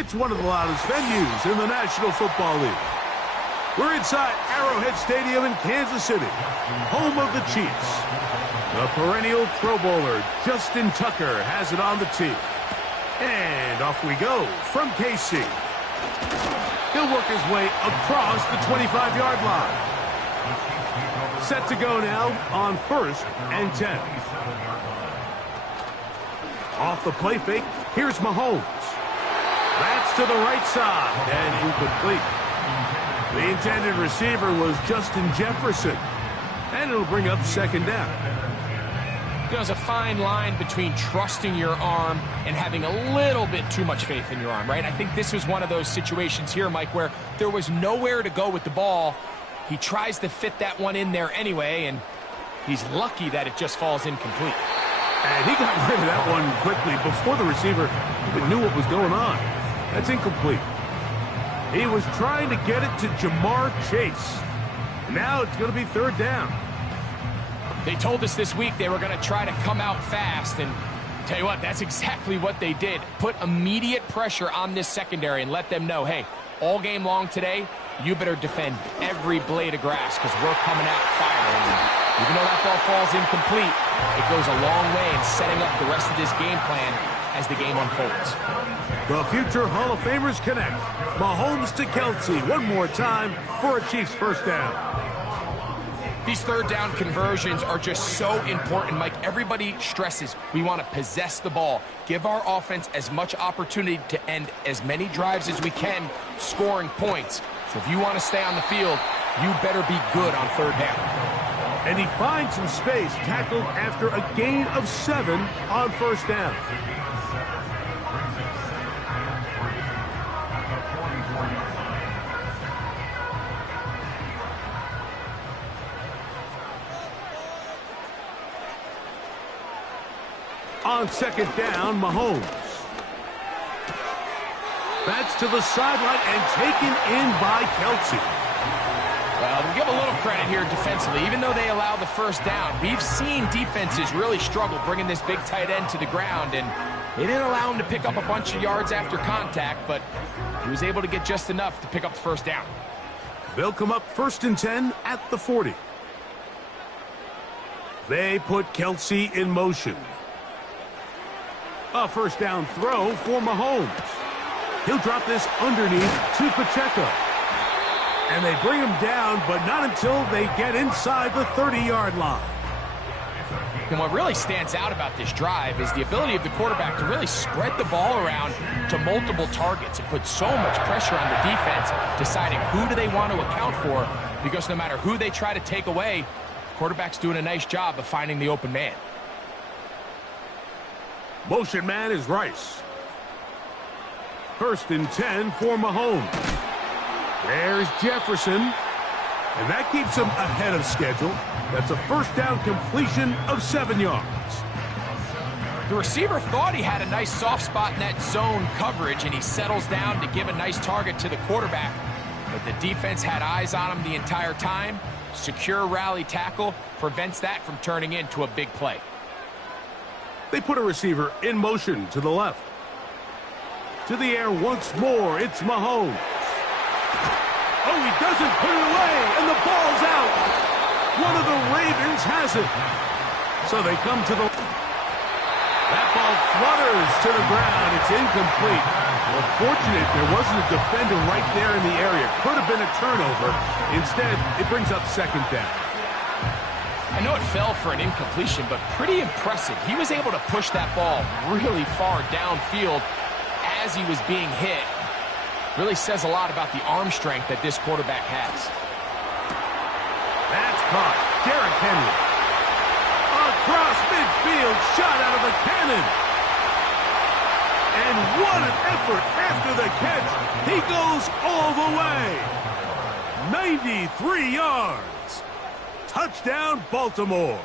It's one of the loudest venues in the National Football League. We're inside Arrowhead Stadium in Kansas City, home of the Chiefs. The perennial Pro Bowler, Justin Tucker, has it on the tee. And off we go from KC. He'll work his way across the 25-yard line. Set to go now on 1st and 10. Off the play fake, here's Mahomes. That's to the right side and incomplete. The intended receiver was Justin Jefferson. And it'll bring up 2nd down. There's a fine line between trusting your arm and having a little bit too much faith in your arm, right? I think this was one of those situations here, Mike, where there was nowhere to go with the ball. He tries to fit that one in there anyway, and he's lucky that it just falls incomplete. And he got rid of that one quickly before the receiver even knew what was going on. That's incomplete. He was trying to get it to Jamar Chase. Now it's going to be 3rd down. They told us this week they were going to try to come out fast, and tell you what, that's exactly what they did. Put immediate pressure on this secondary and let them know, hey, all game long today, you better defend every blade of grass because we're coming out firing. Even though that ball falls incomplete, it goes a long way in setting up the rest of this game plan as the game unfolds. The future Hall of Famers connect. Mahomes to Kelce one more time for a Chiefs 1st down. These 3rd down conversions are just so important, Mike. Everybody stresses we want to possess the ball, give our offense as much opportunity to end as many drives as we can, scoring points. So if you want to stay on the field, you better be good on 3rd down. And he finds some space, tackled after a gain of 7 on 1st down. On 2nd down, Mahomes. That's to the sideline and taken in by Kelce. Well, we'll give a little credit here defensively. Even though they allow the 1st down, we've seen defenses really struggle bringing this big tight end to the ground, and they didn't allow him to pick up a bunch of yards after contact, but he was able to get just enough to pick up the 1st down. They'll come up 1st and 10 at the 40. They put Kelce in motion. A 1st down throw for Mahomes. He'll drop this underneath to Pacheco. And they bring him down, but not until they get inside the 30-yard line. And what really stands out about this drive is the ability of the quarterback to really spread the ball around to multiple targets and put so much pressure on the defense, deciding who do they want to account for, because no matter who they try to take away, the quarterback's doing a nice job of finding the open man. Motion man is Rice. 1st and 10 for Mahomes. There's Jefferson. And that keeps him ahead of schedule. That's a 1st down completion of 7 yards. The receiver thought he had a nice soft spot in that zone coverage, and he settles down to give a nice target to the quarterback. But the defense had eyes on him the entire time. Secure rally tackle prevents that from turning into a big play. They put a receiver in motion to the left. To the air once more, it's Mahomes. Oh, he doesn't put it away, and the ball's out. One of the Ravens has it. So they come to the... That ball flutters to the ground. It's incomplete. Well, fortunate there wasn't a defender right there in the area. Could have been a turnover. Instead, it brings up 2nd down. I know it fell for an incompletion, but pretty impressive. He was able to push that ball really far downfield as he was being hit. Really says a lot about the arm strength that this quarterback has. That's caught. Derrick Henry. Across midfield, shot out of the cannon. And what an effort after the catch. He goes all the way. 93 yards. Touchdown, Baltimore.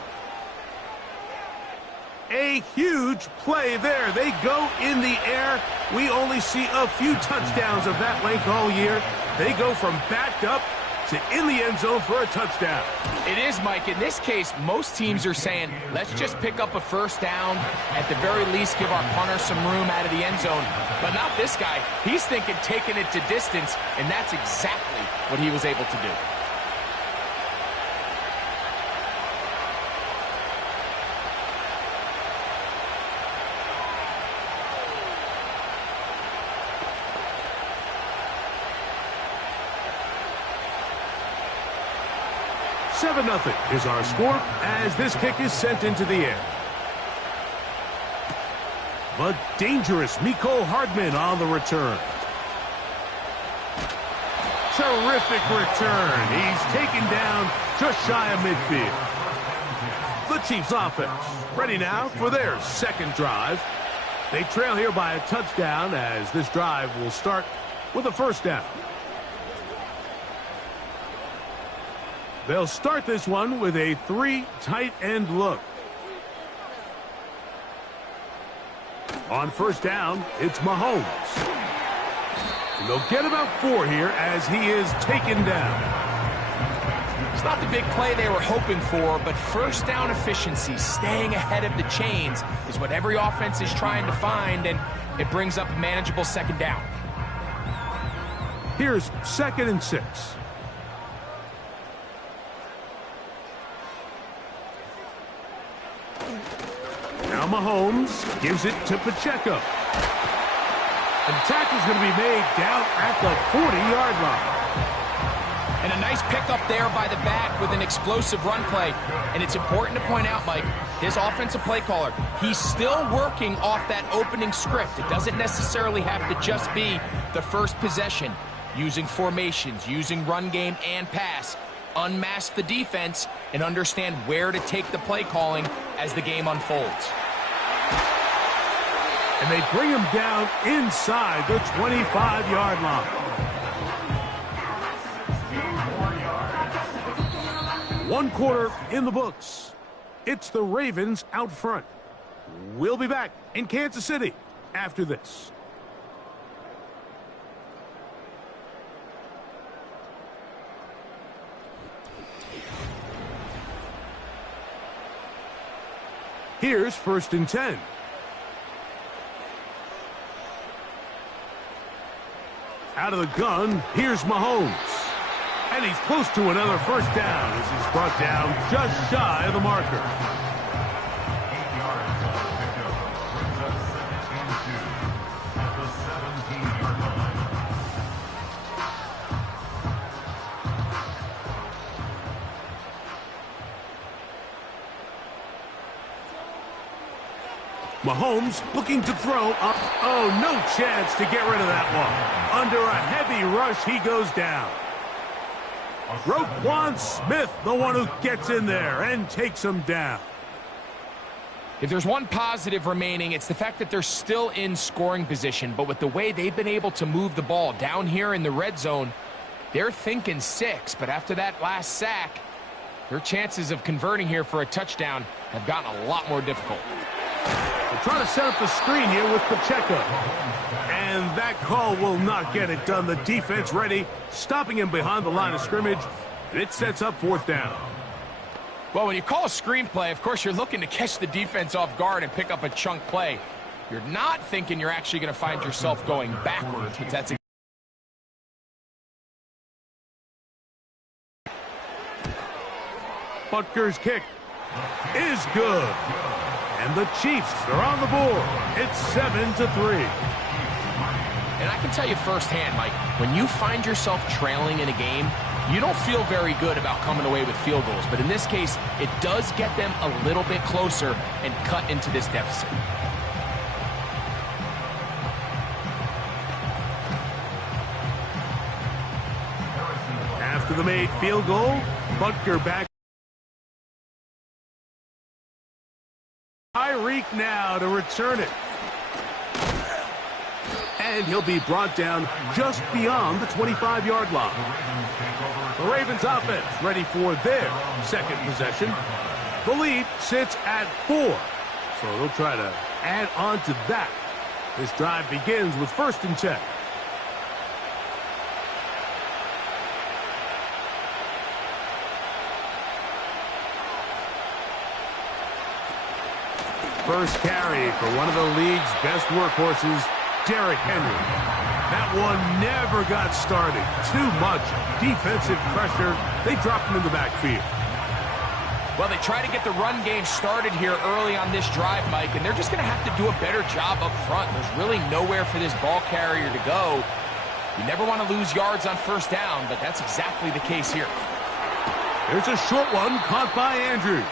A huge play there. They go in the air. We only see a few touchdowns of that length all year. They go from backed up to in the end zone for a touchdown. It is, Mike. In this case, most teams are saying, let's just pick up a first down. At the very least, give our punter some room out of the end zone. But not this guy. He's thinking taking it to distance, and that's exactly what he was able to do. Nothing is our score as this kick is sent into the air. But dangerous Mecole Hardman on the return. Terrific return. He's taken down just shy of midfield. The Chiefs offense ready now for their second drive. They trail here by a touchdown as this drive will start with a first down. They'll start this one with a 3 tight end look. On first down, it's Mahomes. And they'll get about 4 here as he is taken down. It's not the big play they were hoping for, but first down efficiency, staying ahead of the chains, is what every offense is trying to find, and it brings up a manageable second down. Here's 2nd and 6. Now Mahomes gives it to Pacheco. And the tackle's going to be made down at the 40-yard line. And a nice pickup there by the back with an explosive run play. And it's important to point out, Mike, his offensive play caller, he's still working off that opening script. It doesn't necessarily have to just be the first possession. Using formations, using run game and pass. Unmask the defense and understand where to take the play calling as the game unfolds. And they bring him down inside the 25-yard line. One quarter in the books. It's the Ravens out front. We'll be back in Kansas City after this. Here's 1st and 10. Out of the gun, here's Mahomes. And he's close to another first down as he's brought down just shy of the marker. Mahomes looking to throw up. Oh, no chance to get rid of that one. Under a heavy rush, he goes down. Roquan Smith, the one who gets in there and takes him down. If there's one positive remaining, it's the fact that they're still in scoring position. But with the way they've been able to move the ball down here in the red zone, they're thinking 6. But after that last sack, their chances of converting here for a touchdown have gotten a lot more difficult. They're trying to set up the screen here with Pacheco. And that call will not get it done. The defense ready, stopping him behind the line of scrimmage. And it sets up 4th down. Well, when you call a screen play, of course, you're looking to catch the defense off guard and pick up a chunk play. You're not thinking you're actually going to find yourself going backwards, but that's Butker's kick is good. And the Chiefs are on the board. It's 7-3. And I can tell you firsthand, Mike, when you find yourself trailing in a game, you don't feel very good about coming away with field goals. But in this case, it does get them a little bit closer and cut into this deficit. After the made field goal, Butker back. Tyreek now to return it. And he'll be brought down just beyond the 25-yard line. The Ravens offense ready for their second possession. The lead sits at 4. So they'll try to add on to that. This drive begins with 1st and 10. First carry for one of the league's best workhorses, Derrick Henry. That one never got started. Too much defensive pressure. They dropped him in the backfield. Well, they try to get the run game started here early on this drive, Mike, and they're just going to have to do a better job up front. There's really nowhere for this ball carrier to go. You never want to lose yards on first down, but that's exactly the case here. There's a short one caught by Andrews.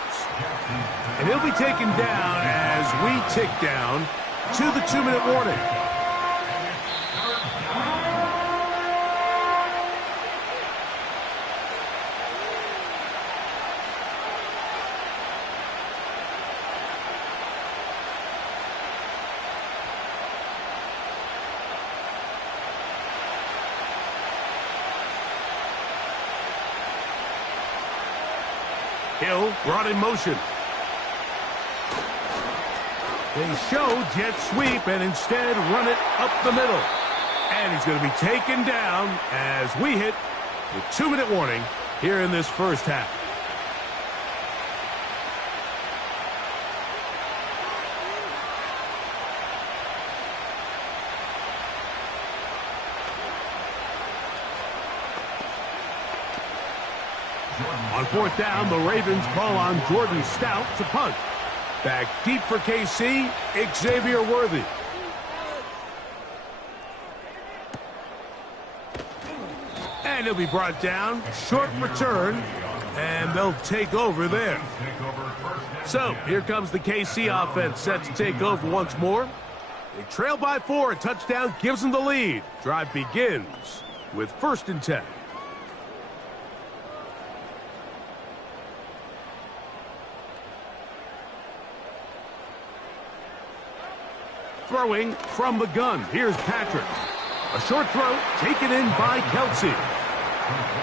And he'll be taken down as we tick down to the 2-minute warning. Hill brought in motion. They show jet sweep and instead run it up the middle. And he's going to be taken down as we hit the 2-minute warning here in this first half. On fourth down, the Ravens call on Jordan Stout to punt. Back deep for KC, Xavier Worthy. And he'll be brought down. Short return, and they'll take over there. So, here comes the KC offense set to take over once more. They trail by 4. A touchdown gives them the lead. Drive begins with 1st and 10. Throwing from the gun. Here's Patrick. A short throw taken in by Kelsey.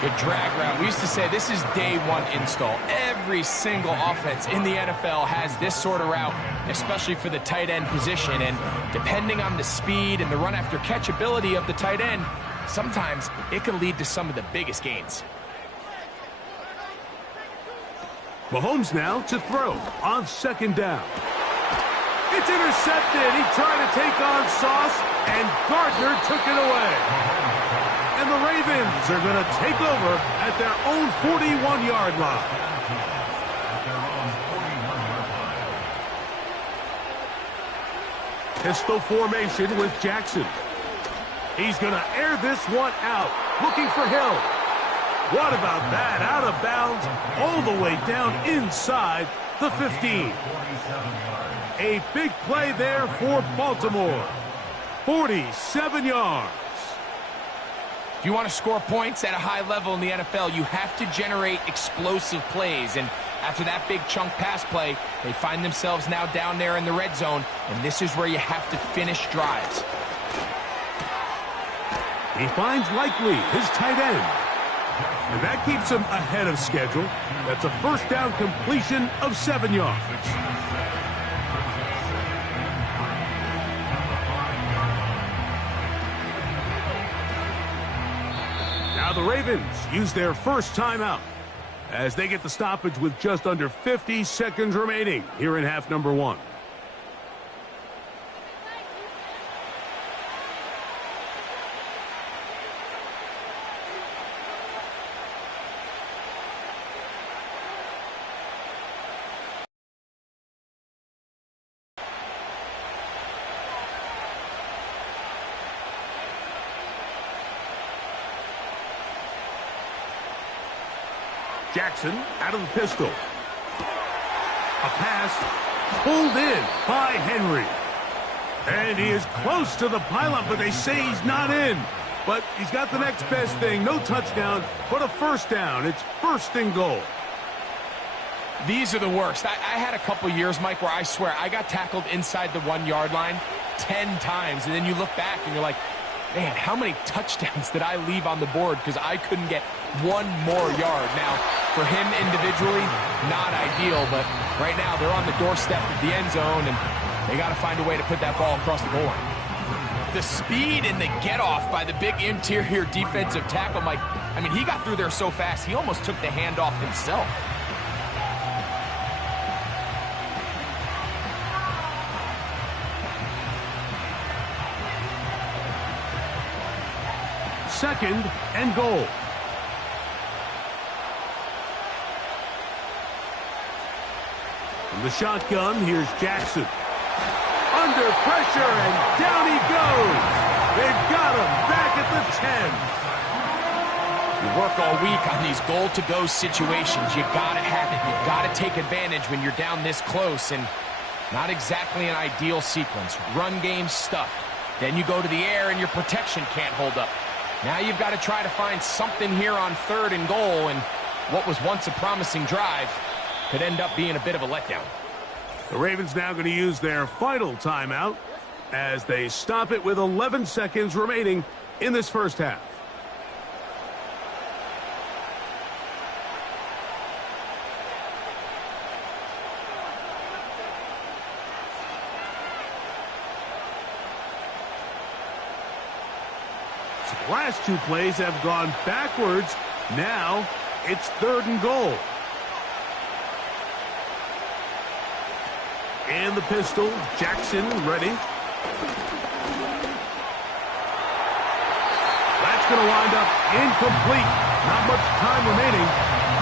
Good drag route. We used to say this is day one install. Every single offense in the NFL has this sort of route, especially for the tight end position. And depending on the speed and the run after catch ability of the tight end, sometimes it can lead to some of the biggest gains. Mahomes now to throw on 2nd down. It's intercepted. He tried to take on Sauce, and Gardner took it away. And the Ravens are going to take over at their own 41-yard line. Pistol formation with Jackson. He's going to air this one out, looking for Hill. What about that? Out of bounds, all the way down inside the 15. A big play there for Baltimore. 47 yards. If you want to score points at a high level in the NFL, you have to generate explosive plays. And after that big chunk pass play, they find themselves now down there in the red zone. And this is where you have to finish drives. He finds Likely, his tight end. And that keeps him ahead of schedule. That's a 1st down completion of 7 yards. Now the Ravens use their first timeout as they get the stoppage with just under 50 seconds remaining here in half number 1. Jackson out of the pistol. A pass pulled in by Henry. And he is close to the pylon, but they say he's not in. But he's got the next best thing. No touchdown, but a 1st down. It's 1st and goal. These are the worst. I had a couple years, Mike, where I swear I got tackled inside the 1-yard line 10 times. And then you look back and you're like, man, how many touchdowns did I leave on the board because I couldn't get one more yard? Now, for him individually, not ideal, but right now they're on the doorstep of the end zone, and they got to find a way to put that ball across the goal line. The speed and the get-off by the big interior defensive tackle, Mike, I mean, he got through there so fast, he almost took the handoff himself. 2nd and goal. From the shotgun, here's Jackson. Under pressure, and down he goes. They've got him back at the 10. You work all week on these goal-to-go situations. You gotta have it. You've got to take advantage when you're down this close, and not exactly an ideal sequence. Run game stuffed. Then you go to the air, and your protection can't hold up. Now you've got to try to find something here on 3rd and goal, and what was once a promising drive could end up being a bit of a letdown. The Ravens now going to use their final timeout as they stop it with 11 seconds remaining in this first half. So the last 2 plays have gone backwards. Now it's 3rd and goal. And the pistol, Jackson ready. That's going to wind up incomplete. Not much time remaining.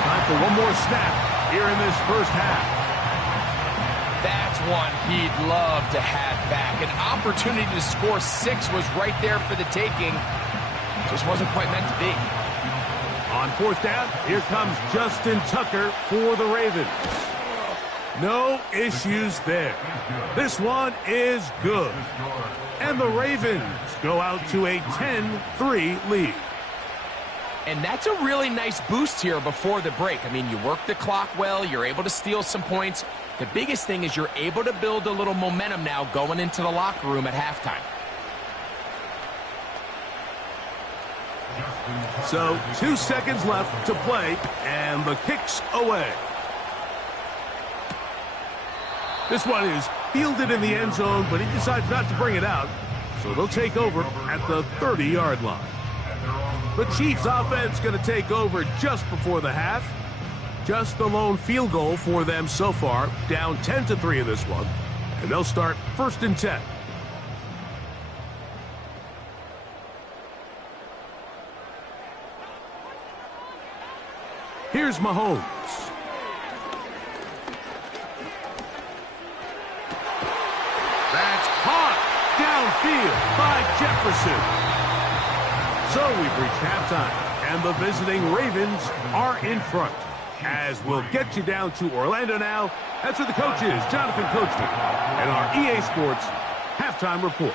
Time for one more snap here in this first half. That's one he'd love to have back. An opportunity to score 6 was right there for the taking. Just wasn't quite meant to be. On 4th down, here comes Justin Tucker for the Ravens. No issues there. This one is good. And the Ravens go out to a 10-3 lead. And that's a really nice boost here before the break. I mean, you work the clock well. You're able to steal some points. The biggest thing is you're able to build a little momentum now going into the locker room at halftime. So 2 seconds left to play, and the kick's away. This one is fielded in the end zone, but he decides not to bring it out. So they'll take over at the 30-yard line. The Chiefs offense going to take over just before the half. Just the lone field goal for them so far, down 10-3 in this one. And they'll start 1st and 10. Here's Mahomes. That's caught downfield by Jefferson. So we've reached halftime, and the visiting Ravens are in front. As we'll get you down to Orlando now. That's where the coach is, Jonathan Coachman, and our EA Sports halftime report.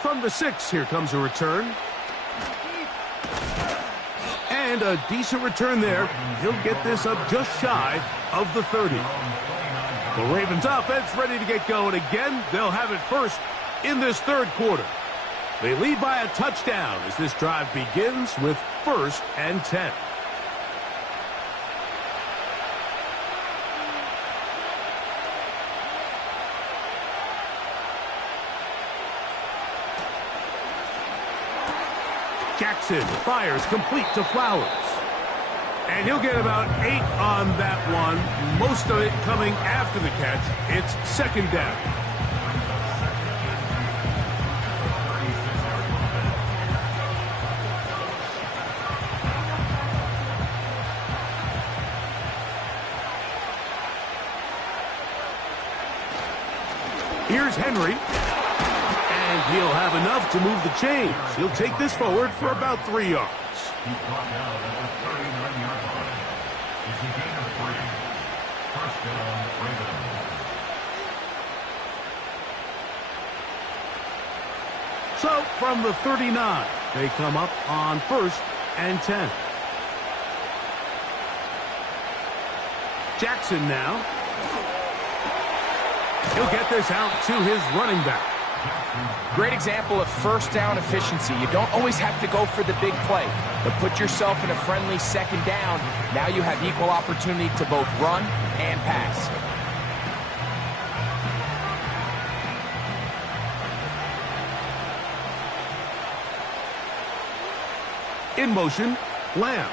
From the 6, here comes a return. And a decent return there. He'll get this up just shy of the 30. The Ravens offense ready to get going again. They'll have it first in this 3rd quarter. They lead by a touchdown as this drive begins with 1st and 10. Jackson fires complete to Flowers. And he'll get about 8 on that one. Most of it coming after the catch. It's 2nd down. Here's Henry. And he'll have enough to move the chains. He'll take this forward for about 3 yards. He's brought down at the 39-yard line. It's a gain of 3. First down, Ravens. So from the 39, they come up on 1st and 10. Jackson now. He'll get this out to his running back. Great example of first down efficiency. You don't always have to go for the big play, but put yourself in a friendly 2nd down. Now you have equal opportunity to both run and pass. In motion, Lamb.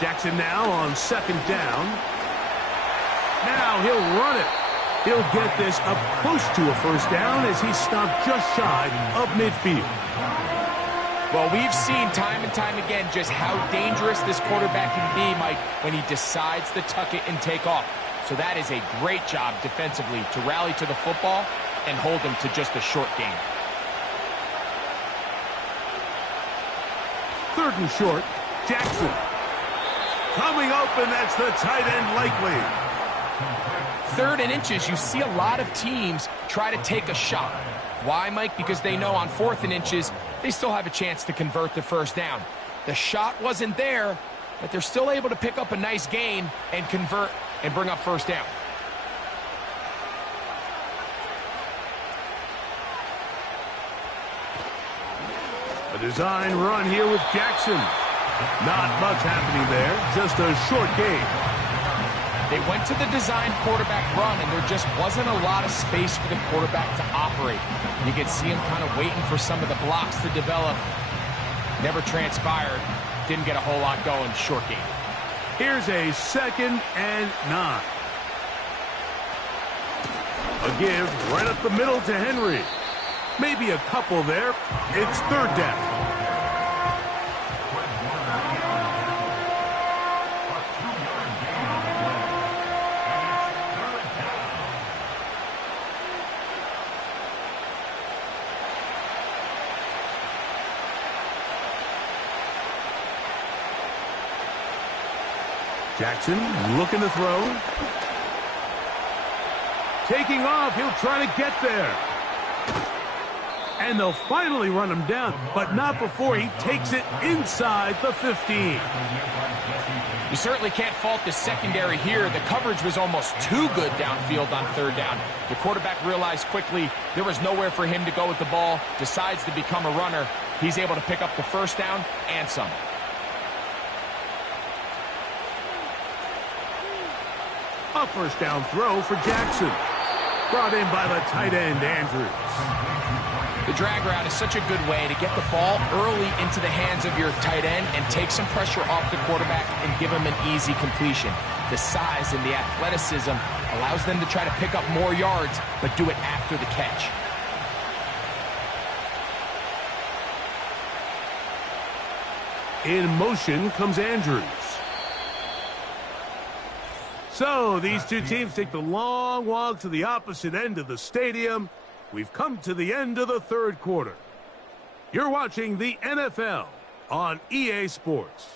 Jackson now on 2nd down. Now he'll run it. He'll get this up close to a first down as he stopped just shy of midfield. Well, we've seen time and time again just how dangerous this quarterback can be, Mike, when he decides to tuck it and take off. So that is a great job defensively to rally to the football and hold him to just a short gain. 3rd and short, Jackson. Coming open, that's the tight end likely. 3rd and inches, you see a lot of teams try to take a shot. Why, Mike? Because they know on 4th and inches, they still have a chance to convert the first down. The shot wasn't there, but they're still able to pick up a nice gain and convert and bring up first down. A design run here with Jackson. Not much happening there, just a short gain. They went to the design quarterback run, and there just wasn't a lot of space for the quarterback to operate. You could see him kind of waiting for some of the blocks to develop. Never transpired. Didn't get a whole lot going. Short game. Here's a 2nd and 9. A give right up the middle to Henry. Maybe a couple there. It's 3rd down. Jackson looking to throw. Taking off, he'll try to get there. And they'll finally run him down, but not before he takes it inside the 15. You certainly can't fault the secondary here. The coverage was almost too good downfield on 3rd down. The quarterback realized quickly there was nowhere for him to go with the ball, decides to become a runner. He's able to pick up the first down and some. A first down throw for Jackson. Brought in by the tight end, Andrews. The drag route is such a good way to get the ball early into the hands of your tight end and take some pressure off the quarterback and give him an easy completion. The size and the athleticism allows them to try to pick up more yards, but do it after the catch. In motion comes Andrews. So these two teams take the long walk to the opposite end of the stadium. We've come to the end of the 3rd quarter. You're watching the NFL on EA Sports.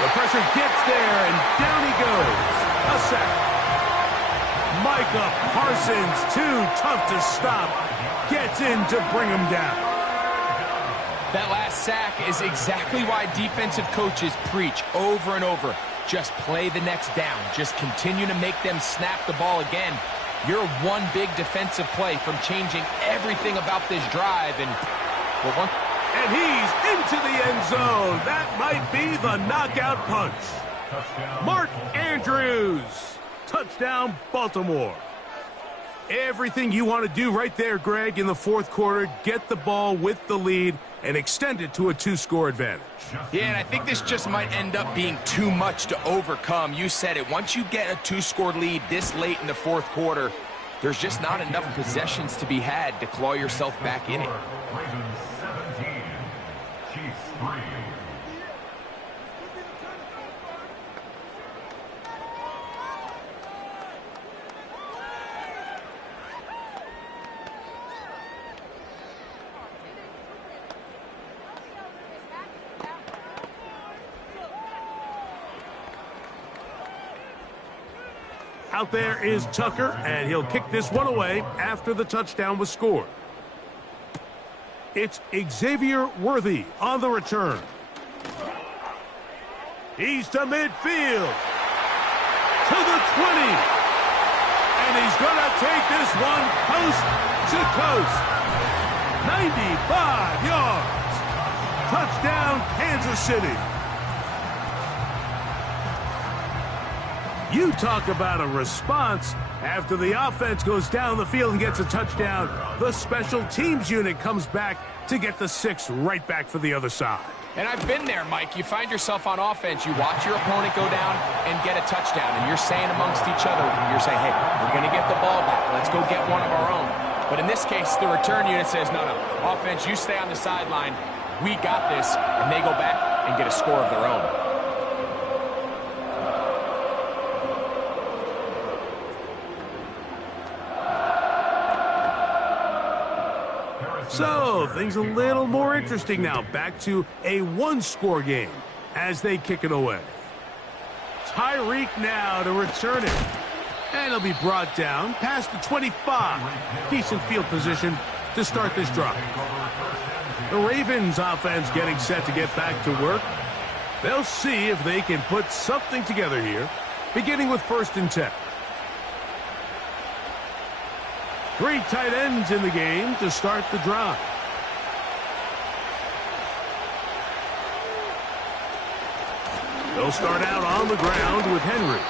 The pressure gets there, and down he goes. A sack. Micah Parsons, too tough to stop, gets in to bring him down. That last sack is exactly why defensive coaches preach over and over. Just play the next down. Just continue to make them snap the ball again. You're one big defensive play from changing everything about this drive. And he's into the end zone. That might be the knockout punch. Mark Andrews. Touchdown, Baltimore. Everything you want to do right there, Greg, in the 4th quarter. Get the ball with the lead and extend it to a 2-score advantage. Yeah, and I think this just might end up being too much to overcome. You said it. Once you get a 2-score lead this late in the 4th quarter, there's just not enough possessions to be had to claw yourself back in it. Out there is Tucker, and he'll kick this one away after the touchdown was scored. It's Xavier Worthy on the return. He's to midfield. To the 20. And he's going to take this one coast to coast. 95 yards. Touchdown, Kansas City. You talk about a response. After the offense goes down the field and gets a touchdown, the special teams unit comes back to get the 6 right back for the other side. And I've been there, Mike. You find yourself on offense, you watch your opponent go down and get a touchdown, and you're saying amongst each other, you're saying, hey, we're going to get the ball back. Let's go get one of our own. But in this case, the return unit says, no, offense, you stay on the sideline. We got this. And they go back and get a score of their own. So, things a little more interesting now. Back to a one-score game as they kick it away. Tyreek now to return it. And he'll be brought down past the 25. Decent field position to start this drive. The Ravens offense getting set to get back to work. They'll see if they can put something together here, beginning with 1st and 10. 3 tight ends in the game to start the drive. They'll start out on the ground with Henry.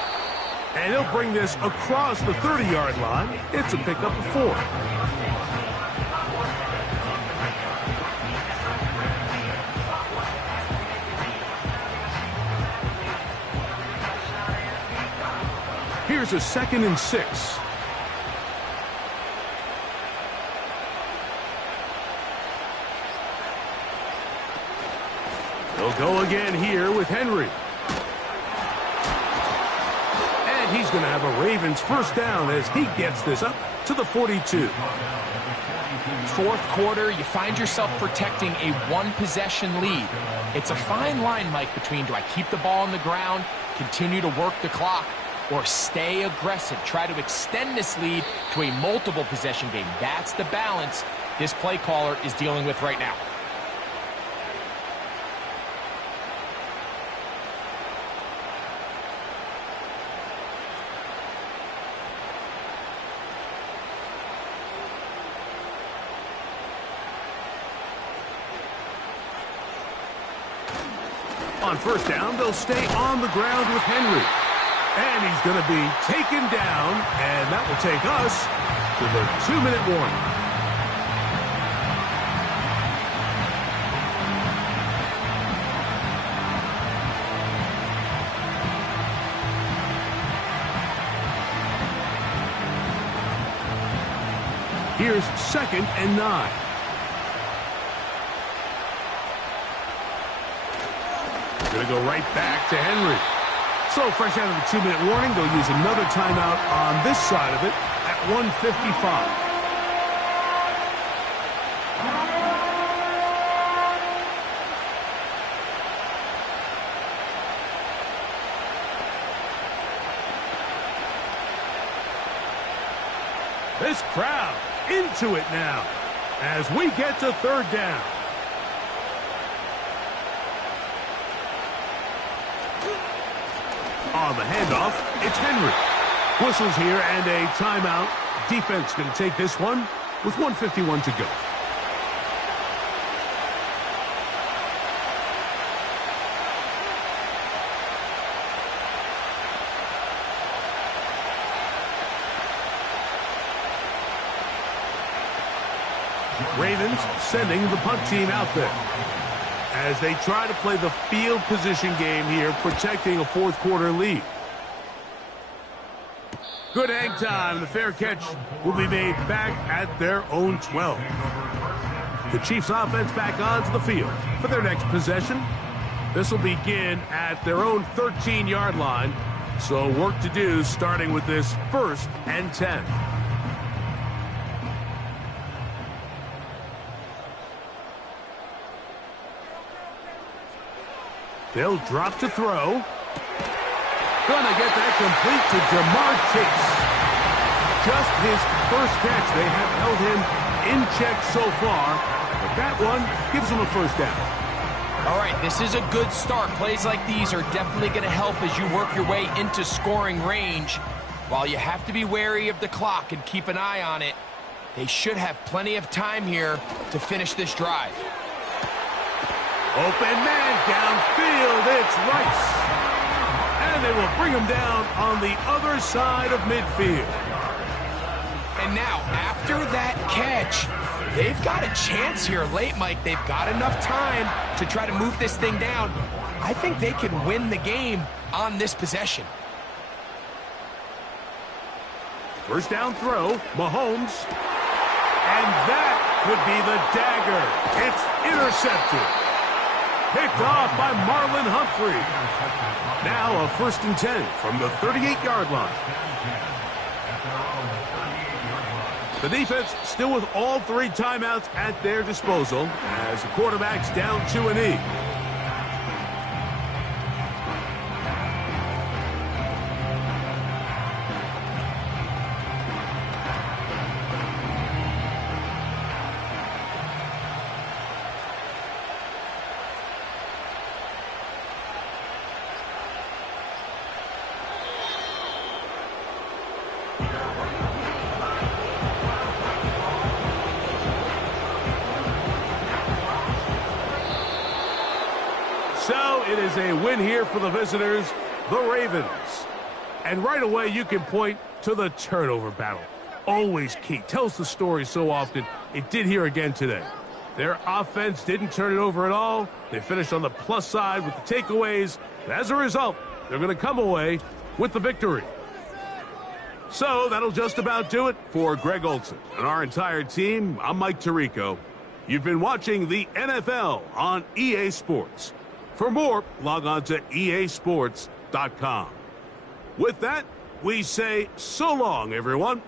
And he'll bring this across the 30-yard line. It's a pickup of 4. Here's a 2nd and 6. They'll go again here with Henry. And he's going to have a Ravens 1st down as he gets this up to the 42. 4th quarter, you find yourself protecting a one-possession lead. It's a fine line, Mike, between do I keep the ball on the ground, continue to work the clock, or stay aggressive, try to extend this lead to a multiple-possession game. That's the balance this play caller is dealing with right now. On 1st down, they'll stay on the ground with Henry. And he's going to be taken down, and that will take us to the 2-minute warning. Here's 2nd and 9. Going to go right back to Henry. So fresh out of the 2-minute warning, they'll use another timeout on this side of it at 1:55. This crowd into it now as we get to 3rd down. On the handoff, it's Henry. Whistles here and a timeout. Defense going to take this one with 1:51 to go. Ravens sending the punt team out there as they try to play the field position game here, protecting a 4th quarter lead. Good hang time. The fair catch will be made back at their own 12. The Chiefs offense back onto the field for their next possession. This will begin at their own 13-yard line. So work to do starting with this 1st and 10. They'll drop to throw. Gonna get that complete to Jamar Chase. Just his 1st catch. They have held him in check so far, but that one gives him a 1st down. All right, this is a good start. Plays like these are definitely going to help as you work your way into scoring range. While you have to be wary of the clock and keep an eye on it, they should have plenty of time here to finish this drive. Open man downfield, it's Rice. And And they will bring him down on the other side of midfield. And now, after that catch, they've got a chance here late, Mike. They've got enough time to try to move this thing down. I think they can win the game on this possession. First down throw, Mahomes. And that could be the dagger. It's intercepted. Picked off by Marlon Humphrey. Now a 1st and 10 from the 38-yard line. The defense still with all 3 timeouts at their disposal as the quarterback's down to a knee. So it is a win here for the visitors, the Ravens. And right away you can point to the turnover battle. Always key. Tells the story so often. It did here again today. Their offense didn't turn it over at all. They finished on the plus side with the takeaways. And as a result, they're going to come away with the victory. So that'll just about do it for Greg Olson and our entire team. I'm Mike Tirico. You've been watching the NFL on EA Sports. For more, log on to easports.com. With that, we say so long, everyone.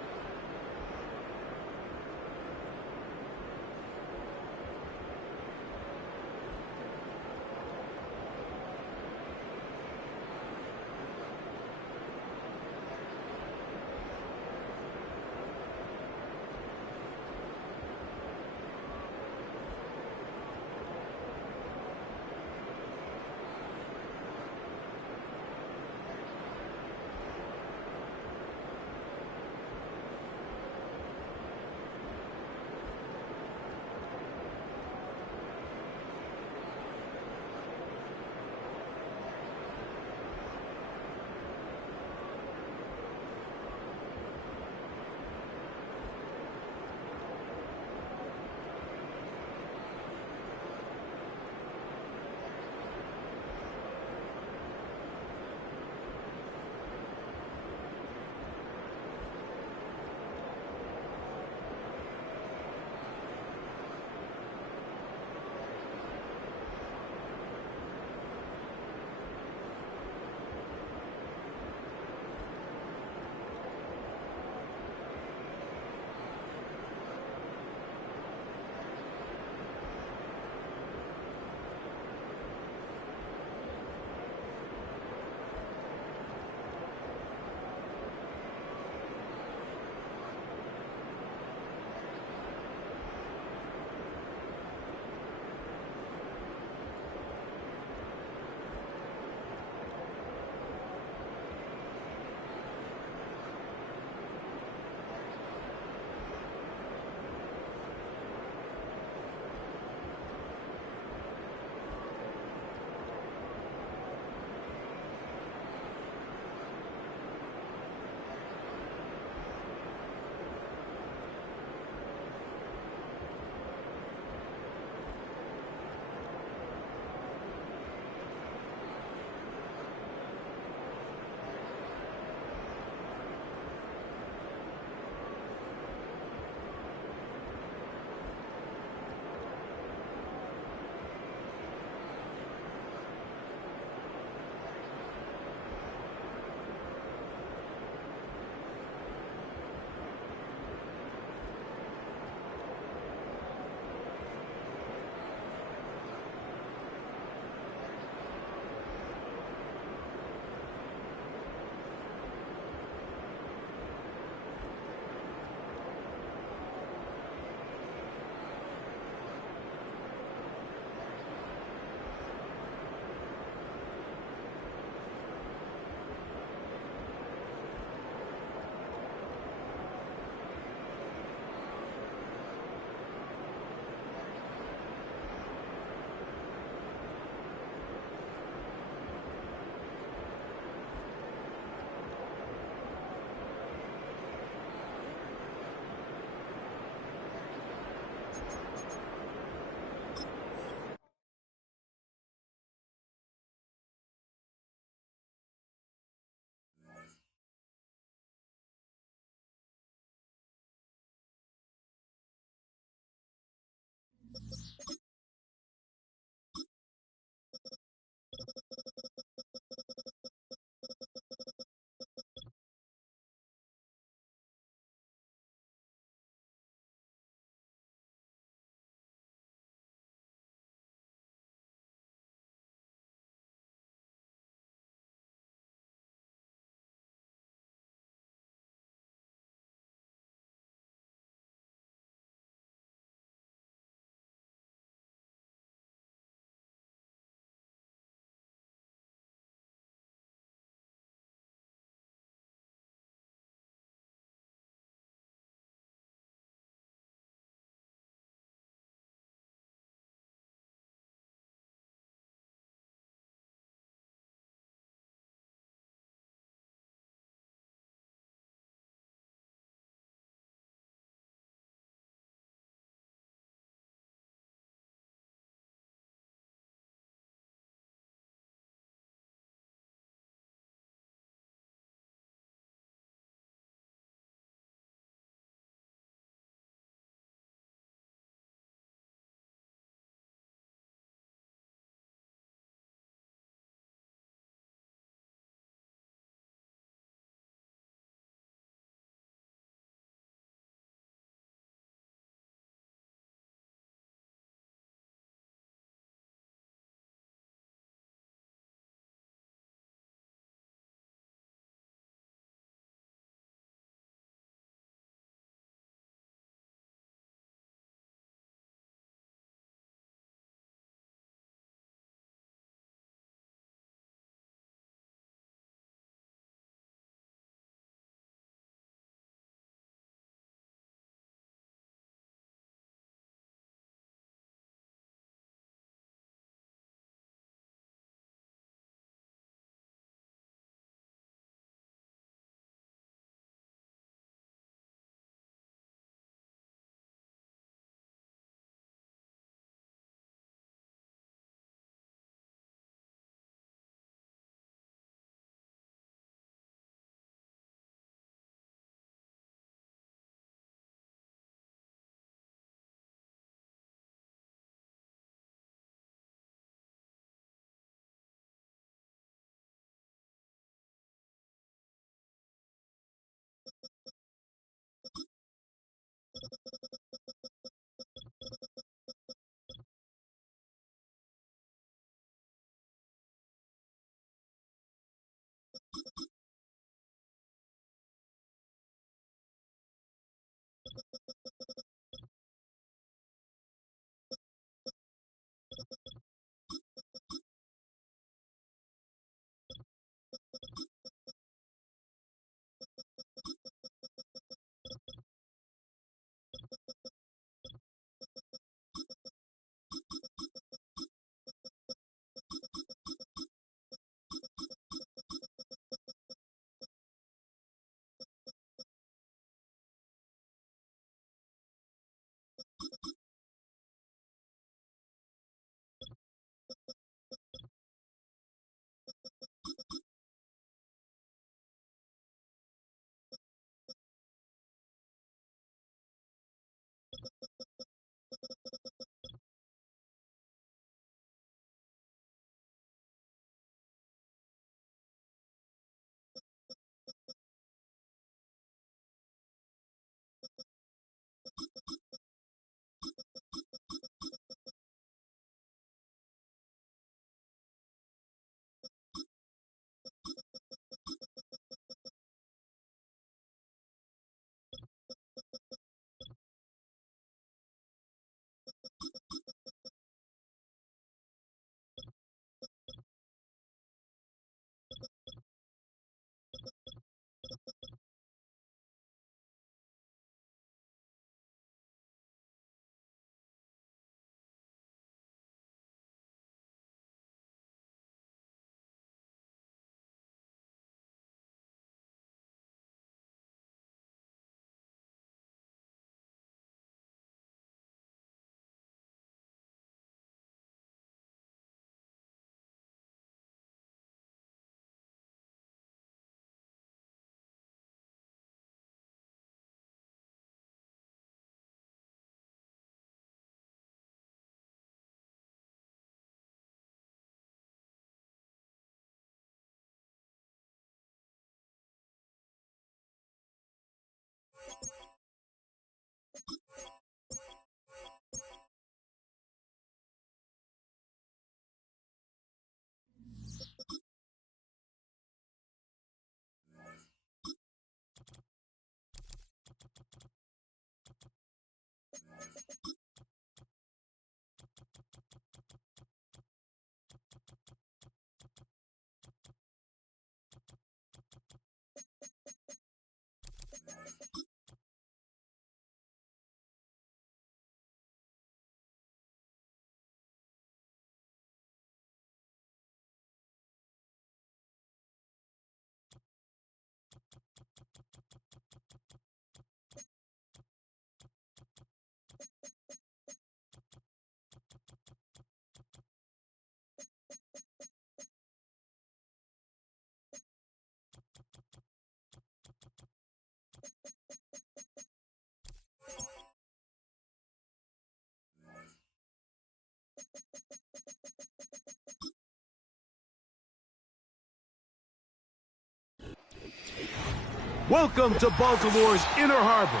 Welcome to Baltimore's Inner Harbor.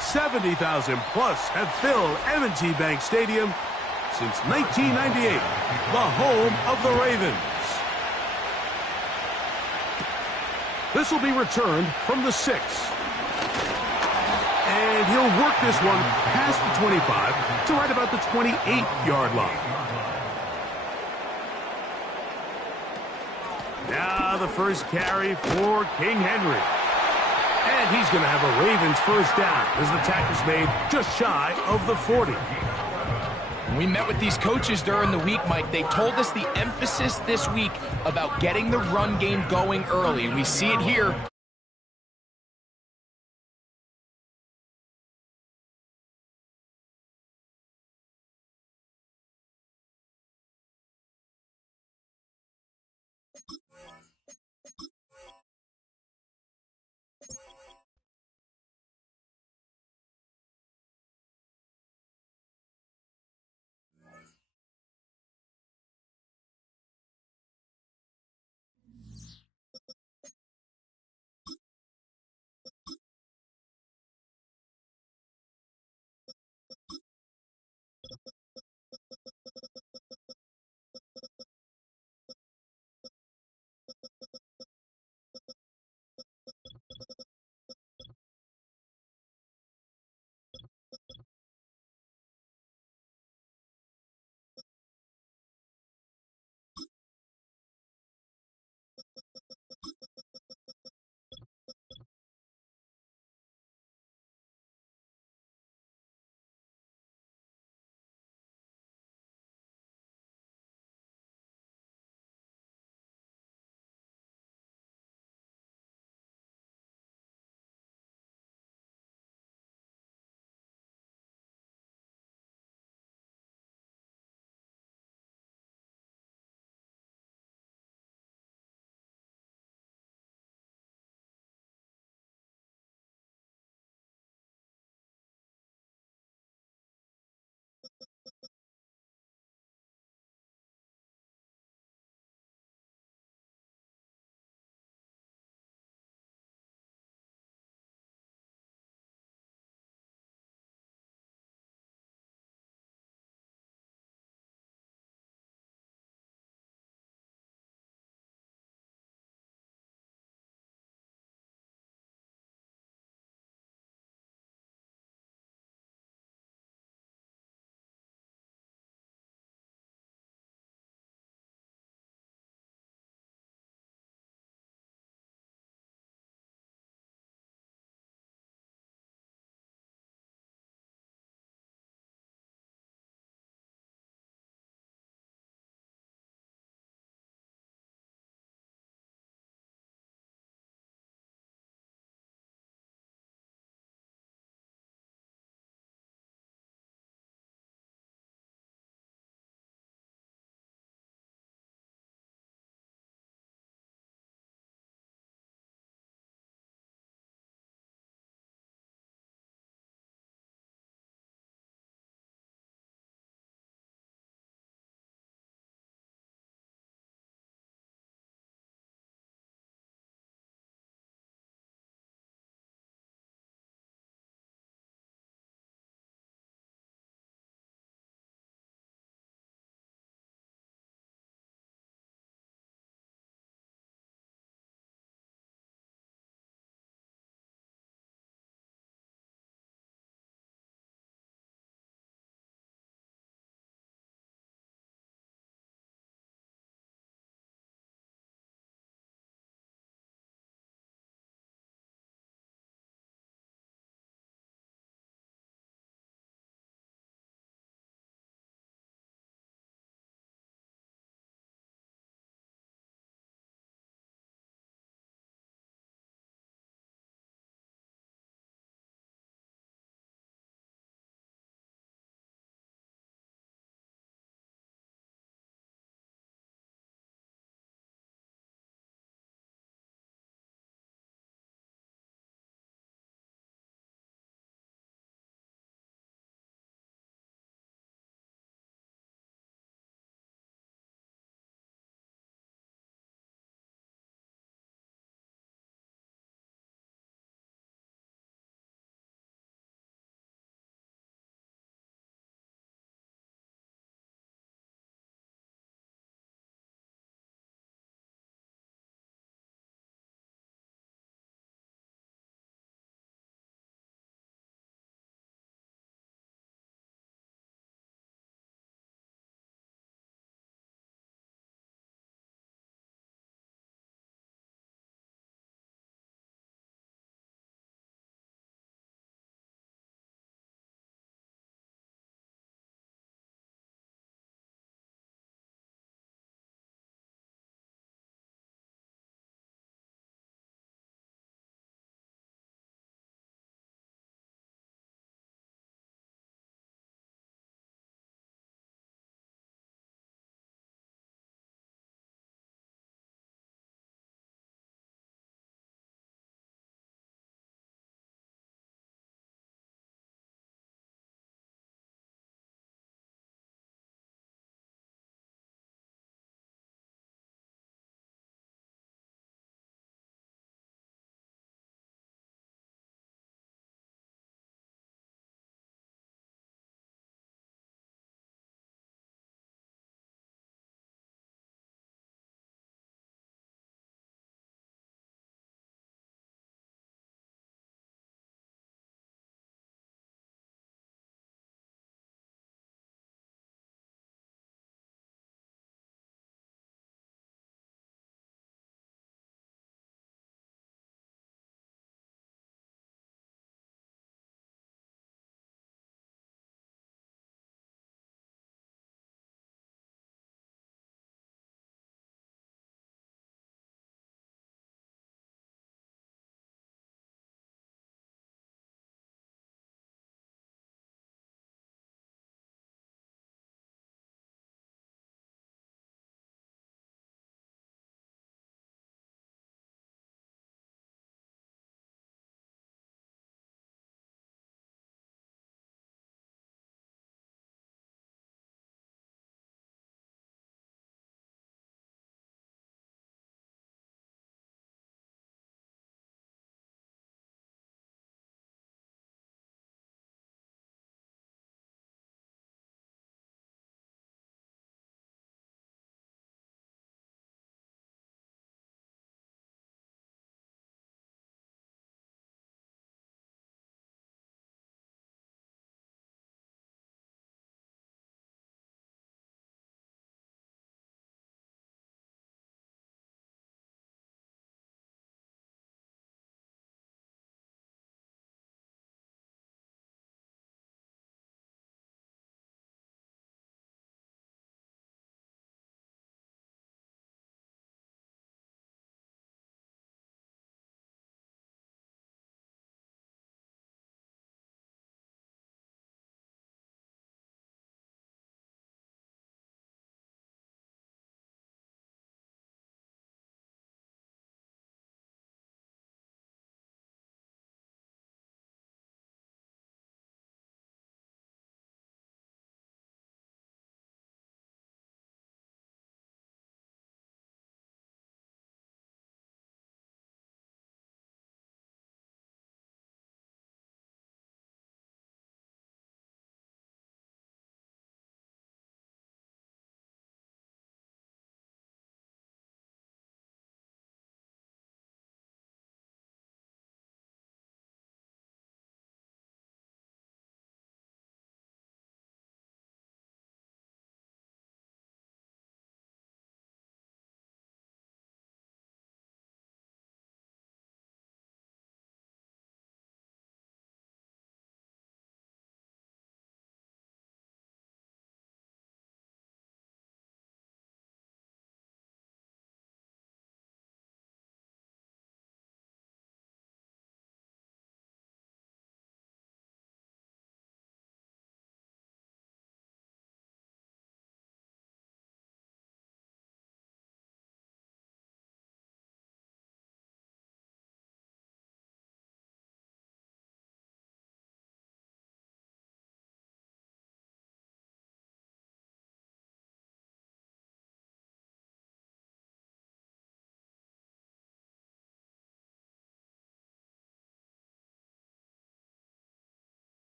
70,000 plus have filled M&T Bank Stadium since 1998, the home of the Ravens. This will be returned from the 6. And he'll work this one past the 25 to right about the 28-yard line. Now the first carry for King Henry. And he's going to have a Ravens first down as the tackle's made just shy of the 40. We met with these coaches during the week, Mike. They told us the emphasis this week about getting the run game going early. We see it here.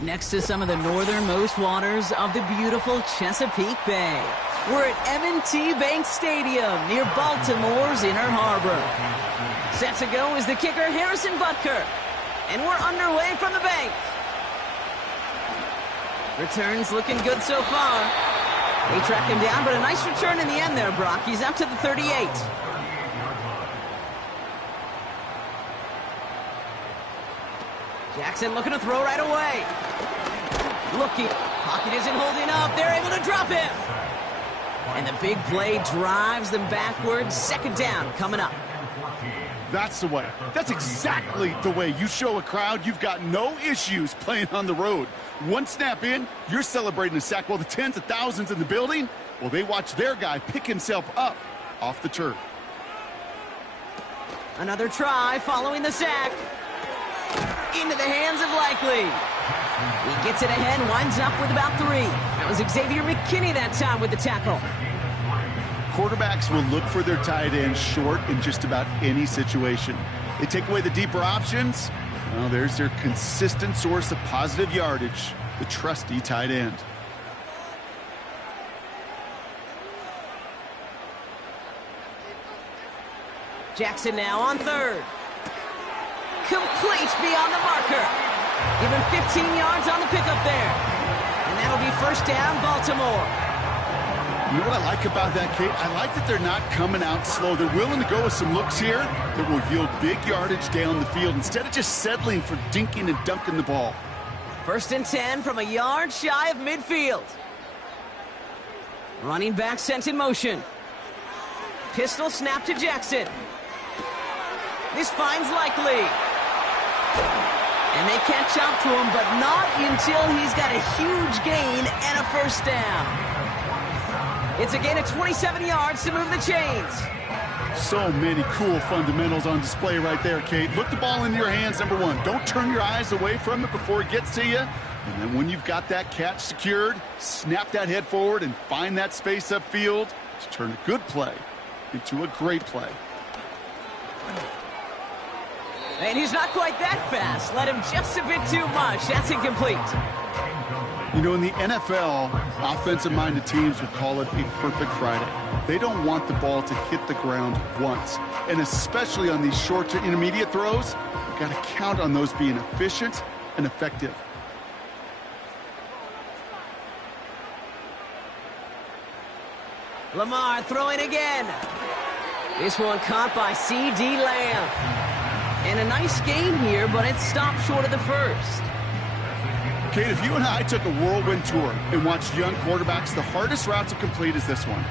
Next to some of the northernmost waters of the beautiful Chesapeake Bay, we're at M&T Bank Stadium near Baltimore's Inner Harbor. Set to go is the kicker Harrison Butker, and we're underway from the bank. Returns looking good so far. They track him down, but a nice return in the end there, Brock. He's up to the 38. Jackson looking to throw right away. Looking. Pocket isn't holding up. They're able to drop him. And the big play drives them backwards. Second down coming up. That's the way. That's exactly the way you show a crowd you've got no issues playing on the road. One snap in, you're celebrating a sack while the tens of thousands in the building, well, they watch their guy pick himself up off the turf. Another try following the sack. Into the hands of Likely. He gets it ahead, winds up with about 3. That was Xavier McKinney that time with the tackle. Quarterbacks will look for their tight end short in just about any situation. They take away the deeper options. Well, there's their consistent source of positive yardage, the trusty tight end. Jackson now on third. Complete beyond the marker. Give him 15 yards on the pickup there. And that'll be first down, Baltimore. You know what I like about that, Kate? I like that they're not coming out slow. They're willing to go with some looks here that will yield big yardage down the field instead of just settling for dinking and dunking the ball. First and 10 from a yard shy of midfield. Running back sent in motion. Pistol snap to Jackson. This finds Likely. And they catch up to him, but not until he's got a huge gain and a first down. It's a gain of 27 yards to move the chains. So many cool fundamentals on display right there, Kate. Look the ball in your hands, number one. Don't turn your eyes away from it before it gets to you. And then when you've got that catch secured, snap that head forward and find that space upfield to turn a good play into a great play. And he's not quite that fast. Let him just a bit too much. That's incomplete. You know, in the NFL, offensive-minded teams would call it a perfect Friday. They don't want the ball to hit the ground once. And especially on these short to intermediate throws, you've got to count on those being efficient and effective. Lamar throwing again. This one caught by C.D. Lamb. And a nice gain here, but it stopped short of the first. Kate, if you and I took a whirlwind tour and watched young quarterbacks, the hardest route to complete is this one.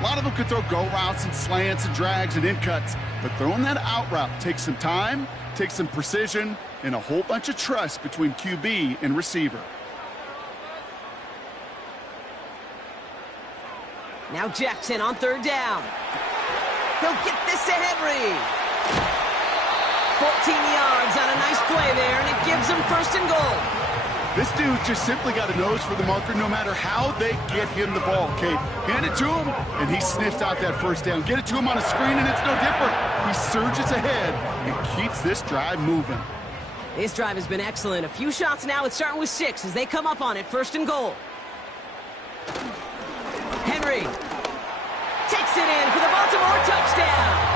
A lot of them could throw go routes and slants and drags and in cuts, but throwing that out route takes some time, takes some precision, and a whole bunch of trust between QB and receiver. Now Jackson on third down. He'll get this to Henry. 14 yards on a nice play there, and it gives him first and goal. This dude just simply got a nose for the marker no matter how they get him the ball, Kate. Hand it to him, and he sniffs out that first down. Get it to him on a screen, and it's no different. He surges ahead and keeps this drive moving. This drive has been excellent. A few shots now. It's starting with 6 as they come up on it. First and goal. Henry takes it in for the Baltimore touchdown.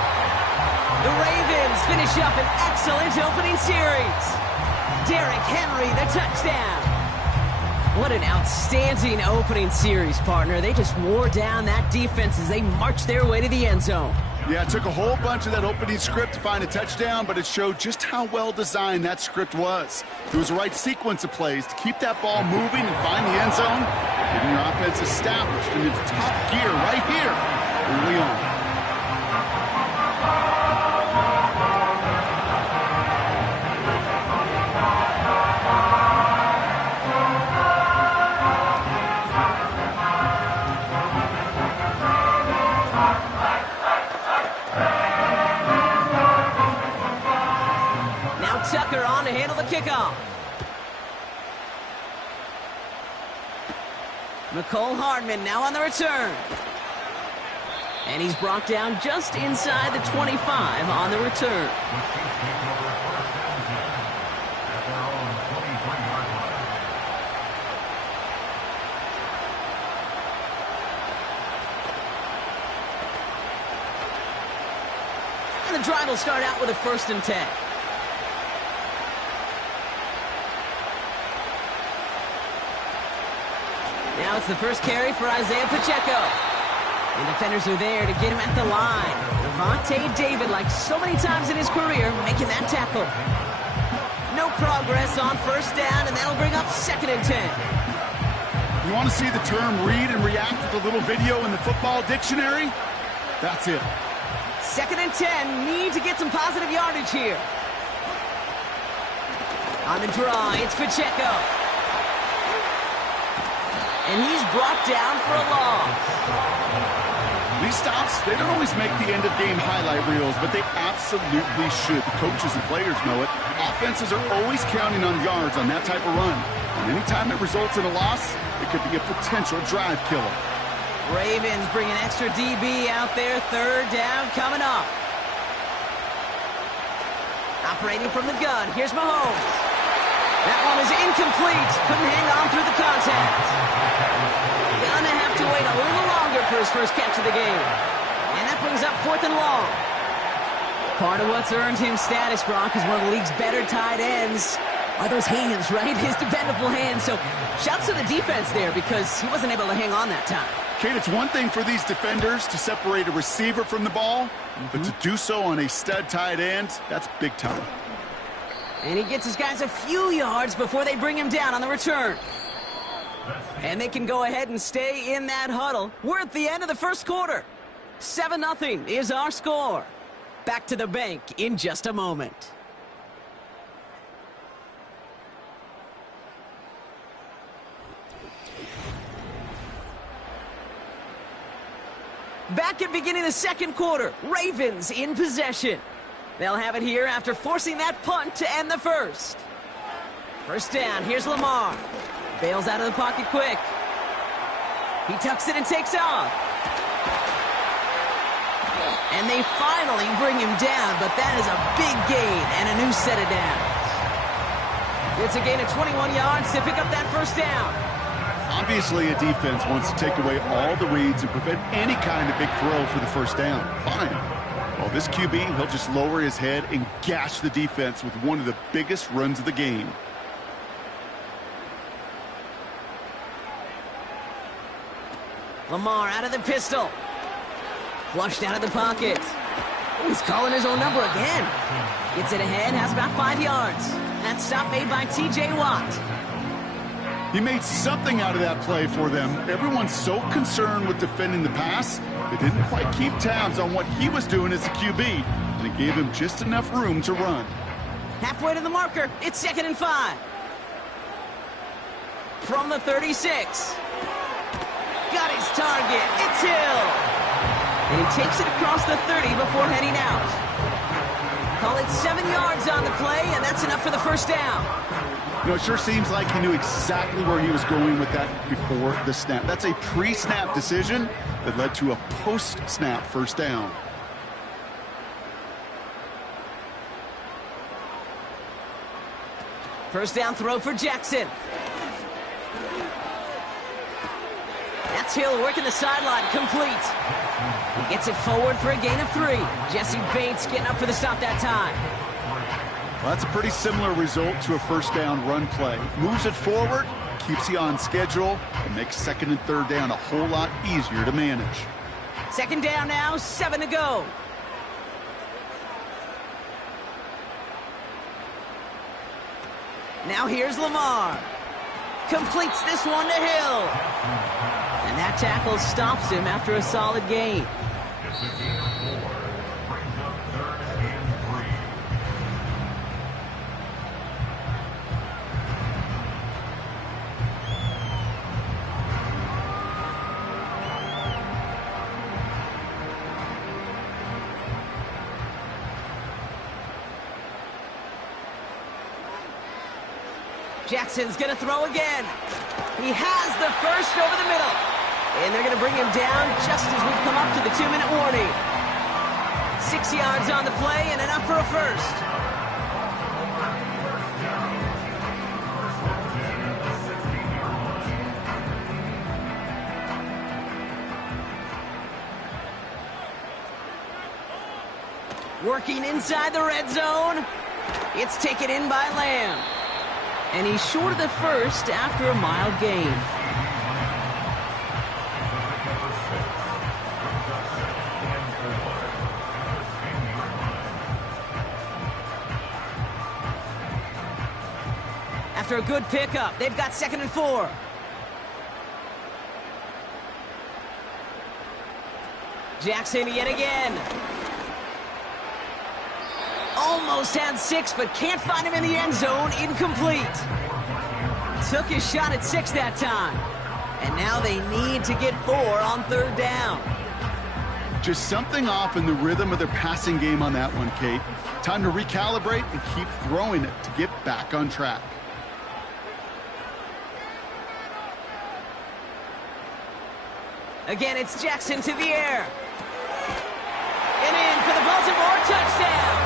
The Ravens finish up an excellent opening series. Derrick Henry, the touchdown. What an outstanding opening series, partner. They just wore down that defense as they marched their way to the end zone. Yeah, it took a whole bunch of that opening script to find a touchdown, but it showed just how well designed that script was. It was the right sequence of plays to keep that ball moving and find the end zone, getting your offense established and into top gear right here early on. Tucker on to handle the kickoff. McCole Hardman now on the return. And he's brought down just inside the 25 on the return. And the drive will start out with a 1st and 10. Now it's the first carry for Isaiah Pacheco. The defenders are there to get him at the line. Devontae David, like so many times in his career, making that tackle. No progress on 1st down, and that'll bring up 2nd and 10. You want to see the term read and react with a little video in the football dictionary? That's it. 2nd and 10, need to get some positive yardage here. On the draw, it's Pacheco. And he's brought down for a loss. These stops, they don't always make the end-of-game highlight reels, but they absolutely should. The coaches and players know it. Offenses are always counting on yards on that type of run. And anytime it results in a loss, it could be a potential drive killer. Ravens bring an extra DB out there. 3rd down coming up. Operating from the gun, here's Mahomes. That one is incomplete. Couldn't hang on through the contact. Gonna have to wait a little longer for his first catch of the game. And that brings up 4th and long. Part of what's earned him status, Brock, is one of the league's better tight ends are those hands, right? His dependable hands. So shouts to the defense there because he wasn't able to hang on that time. Kate, it's one thing for these defenders to separate a receiver from the ball, but to do so on a stud tight end, that's big time. And he gets his guys a few yards before they bring him down on the return. And they can go ahead and stay in that huddle. We're at the end of the 1st quarter. 7-0 is our score. Back to the bank in just a moment. Back at beginning of the 2nd quarter. Ravens in possession. They'll have it here after forcing that punt to end the 1st. 1st down, here's Lamar. Bails out of the pocket quick. He tucks it and takes off. And they finally bring him down, but that is a big gain and a new set of downs. It's a gain of 21 yards to pick up that 1st down. Obviously, a defense wants to take away all the reads and prevent any kind of big throw for the 1st down. Fine. Well, this QB, he'll just lower his head and gash the defense with one of the biggest runs of the game. Lamar out of the pistol. Flushed out of the pocket. Oh, he's calling his own number again. Gets it ahead, has about 5 yards. That stop made by T.J. Watt. He made something out of that play for them. Everyone's so concerned with defending the pass, they didn't quite keep tabs on what he was doing as a QB, and it gave him just enough room to run. Halfway to the marker, it's 2nd and 5. From the 36. Got his target, it's Hill. And he takes it across the 30 before heading out. Call it 7 yards on the play, and that's enough for the 1st down. You know, it sure seems like he knew exactly where he was going with that before the snap. That's a pre-snap decision that led to a post-snap 1st down. First down throw for Jackson. That's Hill working the sideline, complete. He gets it forward for a gain of 3. Jesse Bates getting up for the stop that time. Well, that's a pretty similar result to a 1st down run play. Moves it forward, keeps you on schedule, and makes 2nd and 3rd down a whole lot easier to manage. 2nd down now, 7 to go. Now here's Lamar. Completes this one to Hill. And that tackle stops him after a solid gain. It's a gain of 4. Brings up 3rd and 3. Jackson's going to throw again. He has the first over the middle. And they're going to bring him down just as we've come up to the 2-minute warning. 6 yards on the play and enough for a first. Working inside the red zone. It's taken in by Lamb. And he's short of the first after a mild gain. After a good pickup, they've got 2nd and 4. Jackson yet again. Almost had 6, but can't find him in the end zone. Incomplete. Took his shot at 6 that time. And now they need to get 4 on 3rd down. Just something off in the rhythm of their passing game on that one, Kate. Time to recalibrate and keep throwing it to get back on track. Again, it's Jackson to the air. And in for the Baltimore touchdown.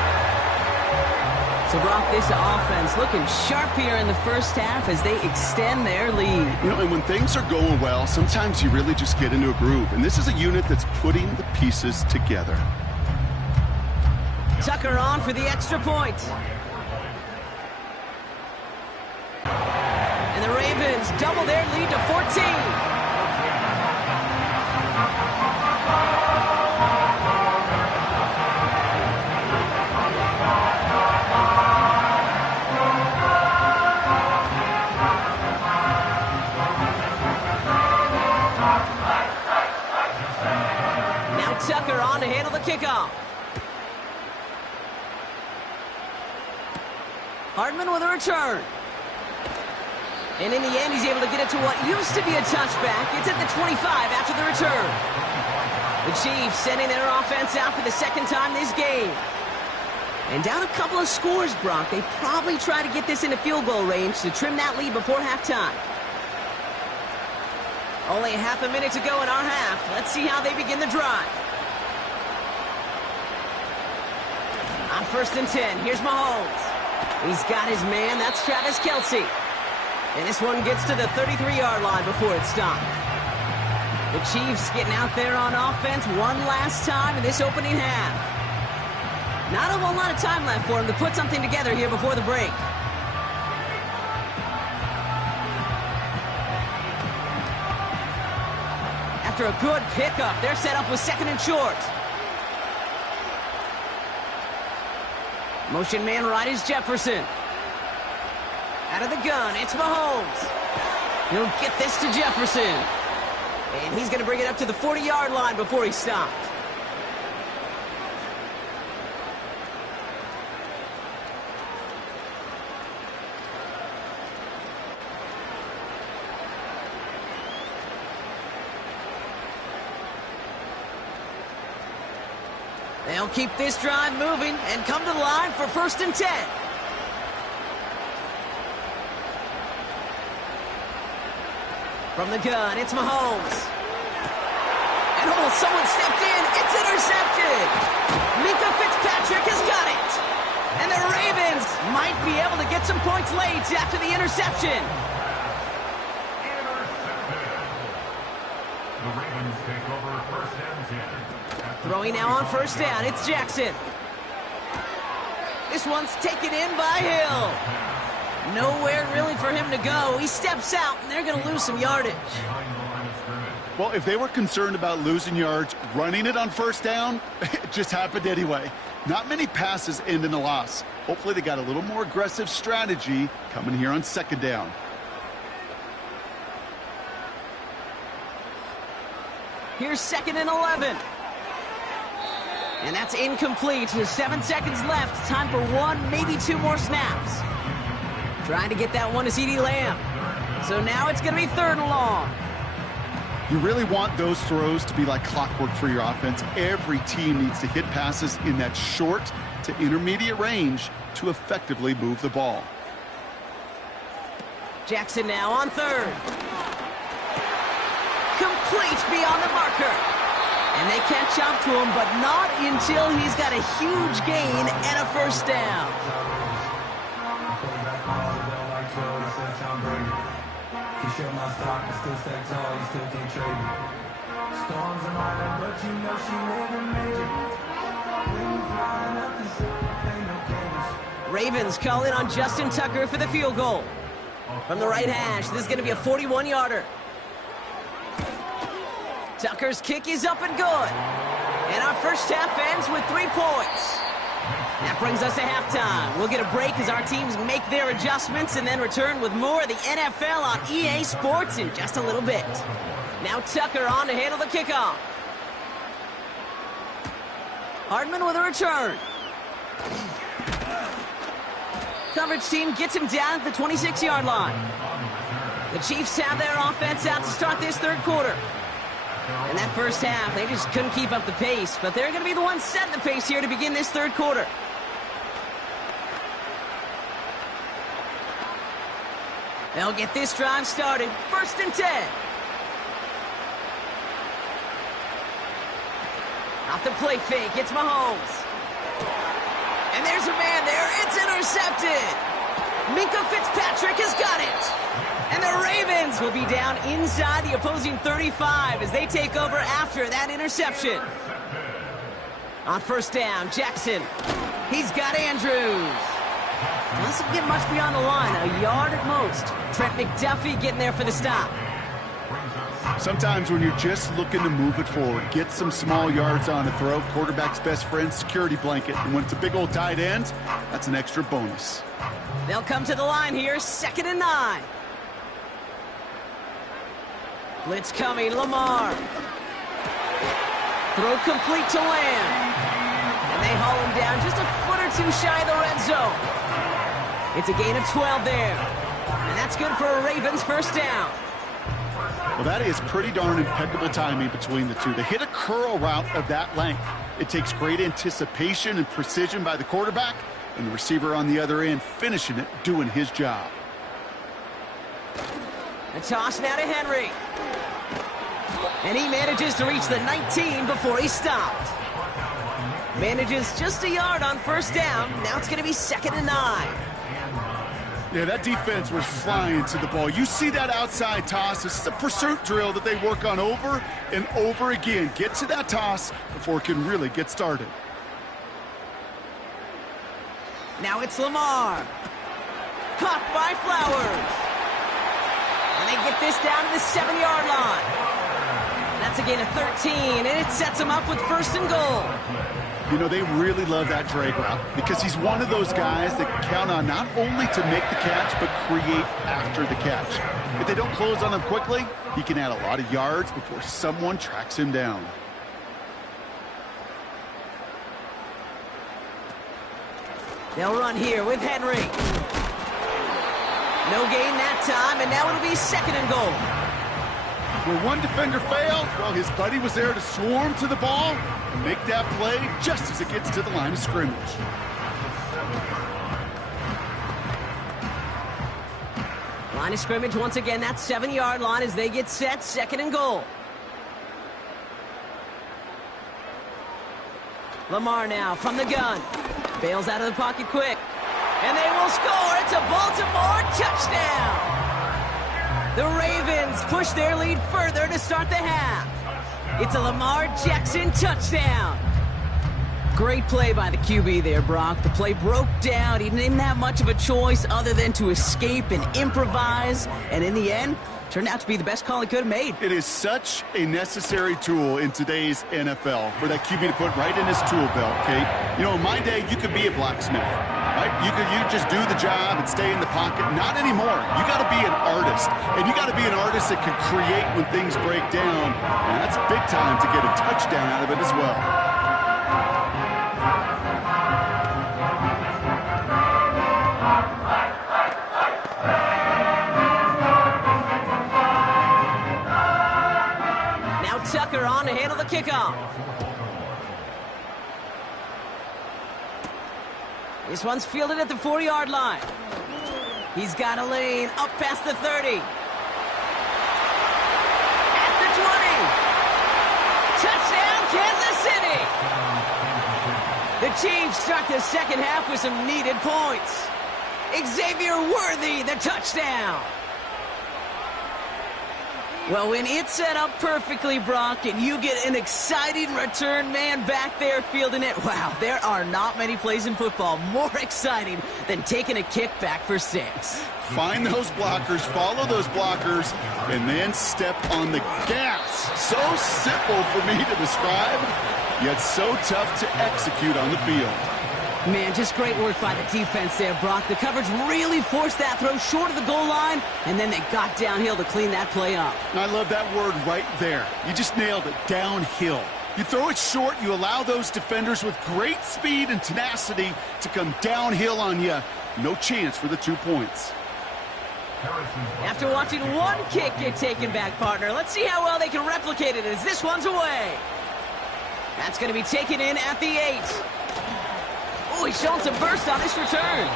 So, Brock, this offense looking sharp here in the first half as they extend their lead. You know, and when things are going well, sometimes you really just get into a groove. And this is a unit that's putting the pieces together. Tucker on for the extra point. And the Ravens double their lead to 14. Tucker on to handle the kickoff. Hardman with a return. And in the end, he's able to get it to what used to be a touchback. It's at the 25 after the return. The Chiefs sending their offense out for the 2nd time this game. And down a couple of scores, Brock. They probably try to get this into field goal range to trim that lead before halftime. Only half a minute to go in our half. Let's see how they begin the drive. On 1st and 10, here's Mahomes. He's got his man, that's Travis Kelce. And this one gets to the 33-yard line before it's stopped. The Chiefs getting out there on offense one last time in this opening half. Not a whole lot of time left for him to put something together here before the break. After a good pickup, they're set up with 2nd and short. Motion man right is Jefferson. Out of the gun, it's Mahomes. He'll get this to Jefferson. And he's going to bring it up to the 40-yard line before he stopped. They'll keep this drive moving and come to the line for 1st and 10. From the gun, it's Mahomes. And someone stepped in. It's intercepted. Minka Fitzpatrick has got it. And the Ravens might be able to get some points late after the interception. The Ravens take over 1st and 10. Throwing now on 1st down, it's Jackson. This one's taken in by Hill. Nowhere really for him to go. He steps out, and they're going to lose some yardage. Behind the line of scrimmage. Well, if they were concerned about losing yards, running it on first down, it just happened anyway. Not many passes end in a loss. Hopefully they got a little more aggressive strategy coming here on second down. Here's 2nd and 11. And that's incomplete. 7 seconds left. Time for 1, maybe 2 more snaps. Trying to get that one to CeeDee Lamb. So now it's going to be 3rd and long. You really want those throws to be like clockwork for your offense. Every team needs to hit passes in that short to intermediate range to effectively move the ball. Jackson now on 3rd. Complete beyond the marker. And they can't jump to him, but not until he's got a huge gain and a first down. Ravens call in on Justin Tucker for the field goal. From the right hash, this is going to be a 41-yarder. Tucker's kick is up and good. And our first half ends with 3 points. That brings us to halftime. We'll get a break as our teams make their adjustments and then return with more of the NFL on EA Sports in just a little bit. Now Tucker on to handle the kickoff. Hardman with a return. Coverage team gets him down at the 26-yard line. The Chiefs have their offense out to start this 3rd quarter. In that first half, they just couldn't keep up the pace, but they're going to be the ones setting the pace here to begin this 3rd quarter. They'll get this drive started. 1st and 10. Off the play fake, it's Mahomes. And there's a man there. It's intercepted. Minkah Fitzpatrick has got it. And the Ravens will be down inside the opposing 35 as they take over after that interception. On first down, Jackson. He's got Andrews. Doesn't get much beyond the line, a yard at most. Trent McDuffie getting there for the stop. Sometimes when you're just looking to move it forward, get some small yards on a throw, quarterback's best friend, security blanket. And when it's a big old tight end, that's an extra bonus. They'll come to the line here, 2nd and 9. Blitz coming, Lamar. Throw complete to Lamb. And they haul him down just a foot or 2 shy of the red zone. It's a gain of 12 there. And that's good for a Ravens first down. Well, that is pretty darn impeccable timing between the two. They hit a curl route of that length. It takes great anticipation and precision by the quarterback, and the receiver on the other end finishing it, doing his job. A toss now to Henry. And he manages to reach the 19 before he stopped. Manages just a yard on first down. Now it's going to be 2nd and 9. Yeah, that defense was flying to the ball. You see that outside toss. This is a pursuit drill that they work on over and over again. Get to that toss before it can really get started. Now it's Lamar. Caught by Flowers. And they get this down to the 7-yard line. That's a gain of 13, and it sets them up with 1st and goal. You know, they really love that drag route because he's one of those guys that count on not only to make the catch, but create after the catch. If they don't close on him quickly, he can add a lot of yards before someone tracks him down. They'll run here with Henry. No gain that time, and now it'll be 2nd and goal. Where one defender failed, well, his buddy was there to swarm to the ball and make that play just as it gets to the line of scrimmage. Line of scrimmage once again, that 7-yard line as they get set, 2nd and goal. Lamar now from the gun. Bails out of the pocket quick. And they will score. It's a Baltimore touchdown. The Ravens push their lead further to start the half. It's a Lamar Jackson touchdown. Great play by the QB there, Brock. The play broke down. He didn't have much of a choice other than to escape and improvise. And in the end, Turned out to be the best call he could have made. It is such a necessary tool in today's NFL for that QB to put right in his tool belt, Kate. You know, in my day, you could be a blacksmith, right? You just do the job and stay in the pocket. Not anymore. You got to be an artist, and you got to be an artist that can create when things break down. And that's big time to get a touchdown out of it as well. Tucker on to handle the kickoff. This one's fielded at the 40-yard line. He's got a lane up past the 30. At the 20. Touchdown, Kansas City. The Chiefs start the second half with some needed points. Xavier Worthy, the touchdown. Well, when it's set up perfectly, Brock, and you get an exciting return man back there fielding it, wow, there are not many plays in football more exciting than taking a kick back for 6. Find those blockers, follow those blockers, and then step on the gas. So simple for me to describe, yet so tough to execute on the field. Man, just great work by the defense there, Brock. The coverage really forced that throw short of the goal line, and then they got downhill to clean that play up. I love that word right there. You just nailed it, downhill. You throw it short, you allow those defenders with great speed and tenacity to come downhill on you. No chance for the 2 points. After watching one kick get taken back, partner, let's see how well they can replicate it as this one's away. That's going to be taken in at the 8. Oh, he's showing some burst on this return.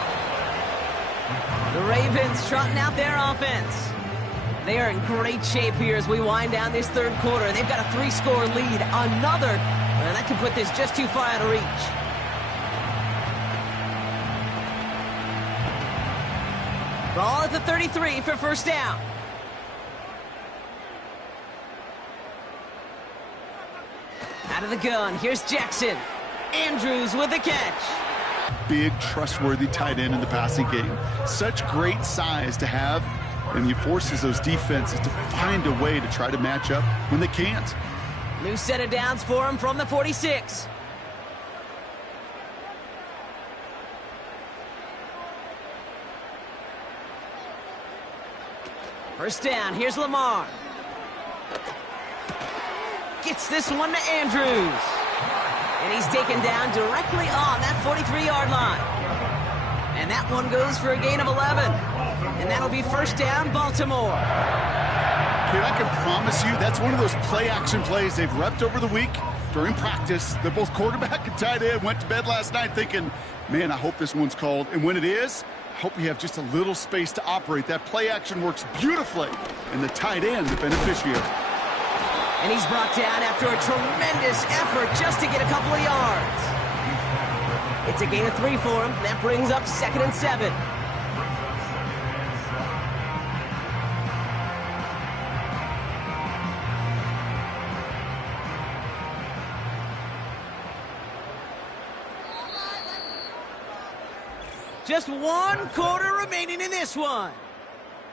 The Ravens trotting out their offense. They are in great shape here as we wind down this third quarter. They've got a 3-score lead. Another, well, that could put this just too far out of reach. Ball at the 33 for first down. Out of the gun, here's Jackson. Andrews with the catch. Big, trustworthy tight end in the passing game. Such great size to have, and he forces those defenses to find a way to try to match up when they can't. New set of downs for him from the 46. First down, here's Lamar. Gets this one to Andrews. And he's taken down directly on that 43-yard line. And that one goes for a gain of 11. And that'll be first down, Baltimore. Here, I can promise you that's one of those play-action plays they've repped over the week during practice. They're both quarterback and tight end went to bed last night thinking, man, I hope this one's called. And when it is, I hope we have just a little space to operate. That play-action works beautifully, and the tight end, the beneficiary. And he's brought down after a tremendous effort just to get a couple of yards. It's a gain of 3 for him. That brings up 2nd and 7. Just 1 quarter remaining in this one.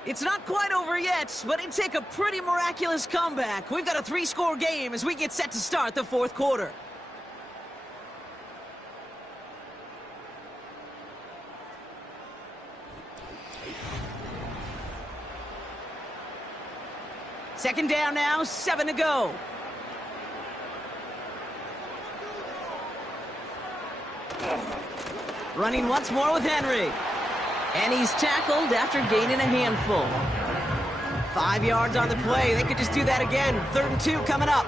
It's not quite over yet, but it'd take a pretty miraculous comeback. We've got a 3-score game as we get set to start the 4th quarter. Second down now, 7 to go. Running once more with Henry. And he's tackled after gaining a handful. 5 yards on the play. They could just do that again. 3rd and 2 coming up.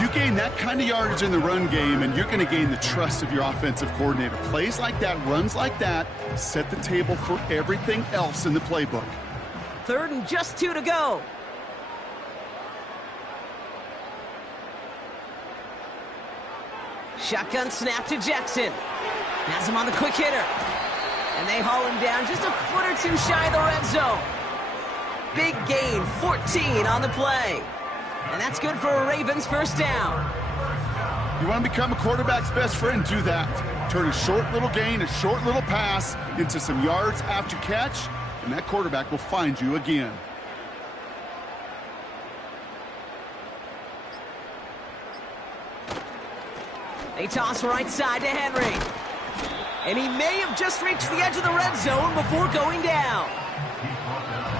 You gain that kind of yardage in the run game, and you're going to gain the trust of your offensive coordinator. Plays like that, runs like that, set the table for everything else in the playbook. 3rd and just 2 to go. Shotgun snap to Jackson. Has him on the quick hitter. And they haul him down just a foot or 2 shy of the red zone. Big gain, 14 on the play. And that's good for a Ravens first down. You want to become a quarterback's best friend, do that. Turn a short little gain, a short little pass into some yards after catch, and that quarterback will find you again. They toss right side to Henry. And he may have just reached the edge of the red zone before going down.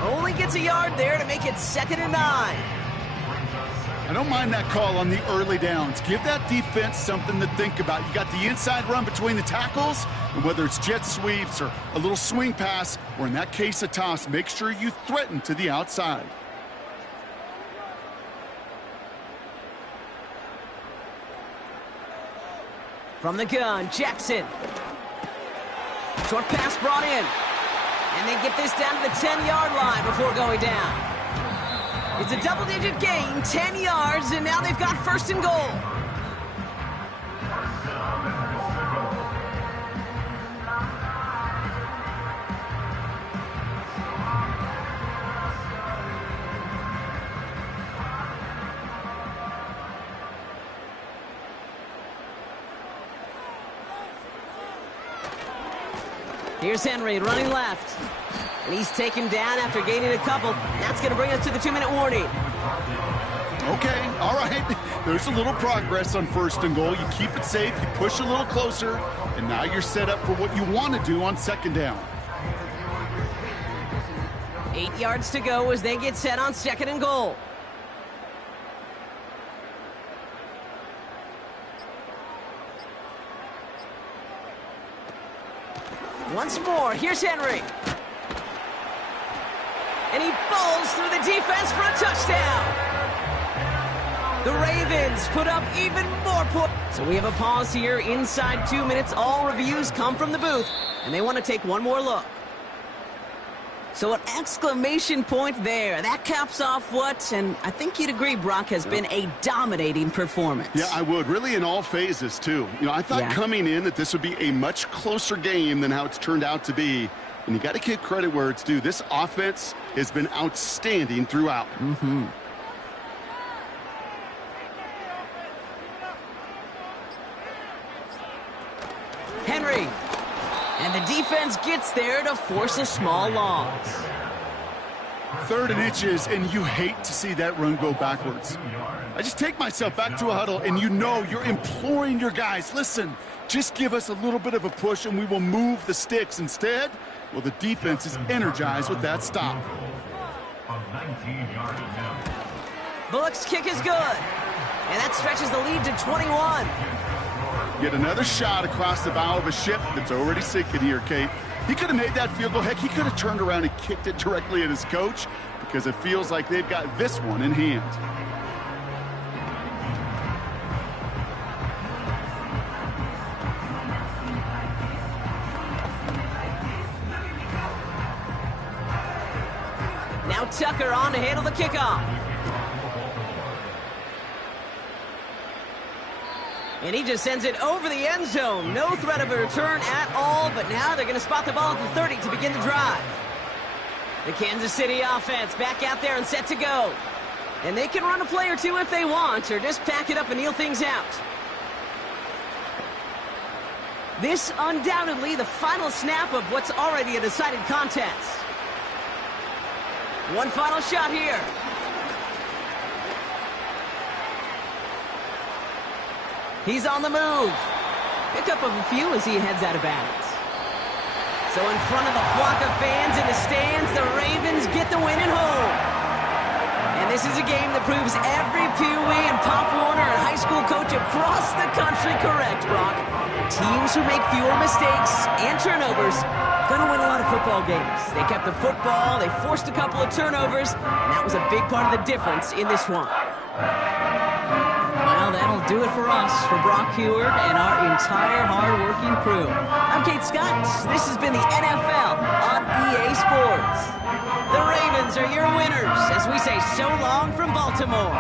Only gets a yard there to make it 2nd and 9. I don't mind that call on the early downs. Give that defense something to think about. You got the inside run between the tackles, and whether it's jet sweeps or a little swing pass, or in that case a toss, make sure you threaten to the outside. From the gun, Jackson. Short pass brought in. And they get this down to the 10-yard line before going down. It's a double-digit gain, 10 yards, and now they've got 1st and goal. Here's Henry running left. And he's taken down after gaining a couple. That's going to bring us to the 2-minute warning. Okay, all right. There's a little progress on 1st and goal. You keep it safe, you push a little closer, and now you're set up for what you want to do on 2nd down. 8 yards to go as they get set on 2nd and goal. Once more, here's Henry. And he falls through the defense for a touchdown. The Ravens put up even more points. So we have a pause here inside 2 minutes. All reviews come from the booth, and they want to take one more look. So an exclamation point there. That caps off what, and I think you'd agree, Brock, has been a dominating performance. Yeah, I would. Really in all phases, too. You know, I thought coming in that this would be a much closer game than how it's turned out to be. And you got to give credit where it's due. This offense has been outstanding throughout. Henry. And the defense gets there to force a small loss. 3rd and inches, and you hate to see that run go backwards. I just take myself back to a huddle, and you know you're imploring your guys, listen, just give us a little bit of a push, and we will move the sticks. Instead, well, the defense is energized with that stop. Bullock's kick is good. And that stretches the lead to 21. Get another shot across the bow of a ship that's already sinking here, Kate. He could have made that field goal. Heck, he could have turned around and kicked it directly at his coach because it feels like they've got this one in hand. Now Tucker on to handle the kickoff. And he just sends it over the end zone. No threat of a return at all, but now they're going to spot the ball at the 30 to begin the drive. The Kansas City offense back out there and set to go. And they can run a play or two if they want, or just pack it up and kneel things out. This undoubtedly the final snap of what's already a decided contest. One final shot here. He's on the move. Pick up of a few as he heads out of bounds. So in front of the flock of fans in the stands, the Ravens get the win at home. And this is a game that proves every Pee Wee and Pop Warner and high school coach across the country correct, Brock. Teams who make fewer mistakes and turnovers gonna win a lot of football games. They kept the football, they forced a couple of turnovers, and that was a big part of the difference in this one. Well, that'll do it for us, for Brock Heward and our entire hard-working crew. I'm Kate Scott. This has been the NFL on EA Sports. The Ravens are your winners as we say so long from Baltimore.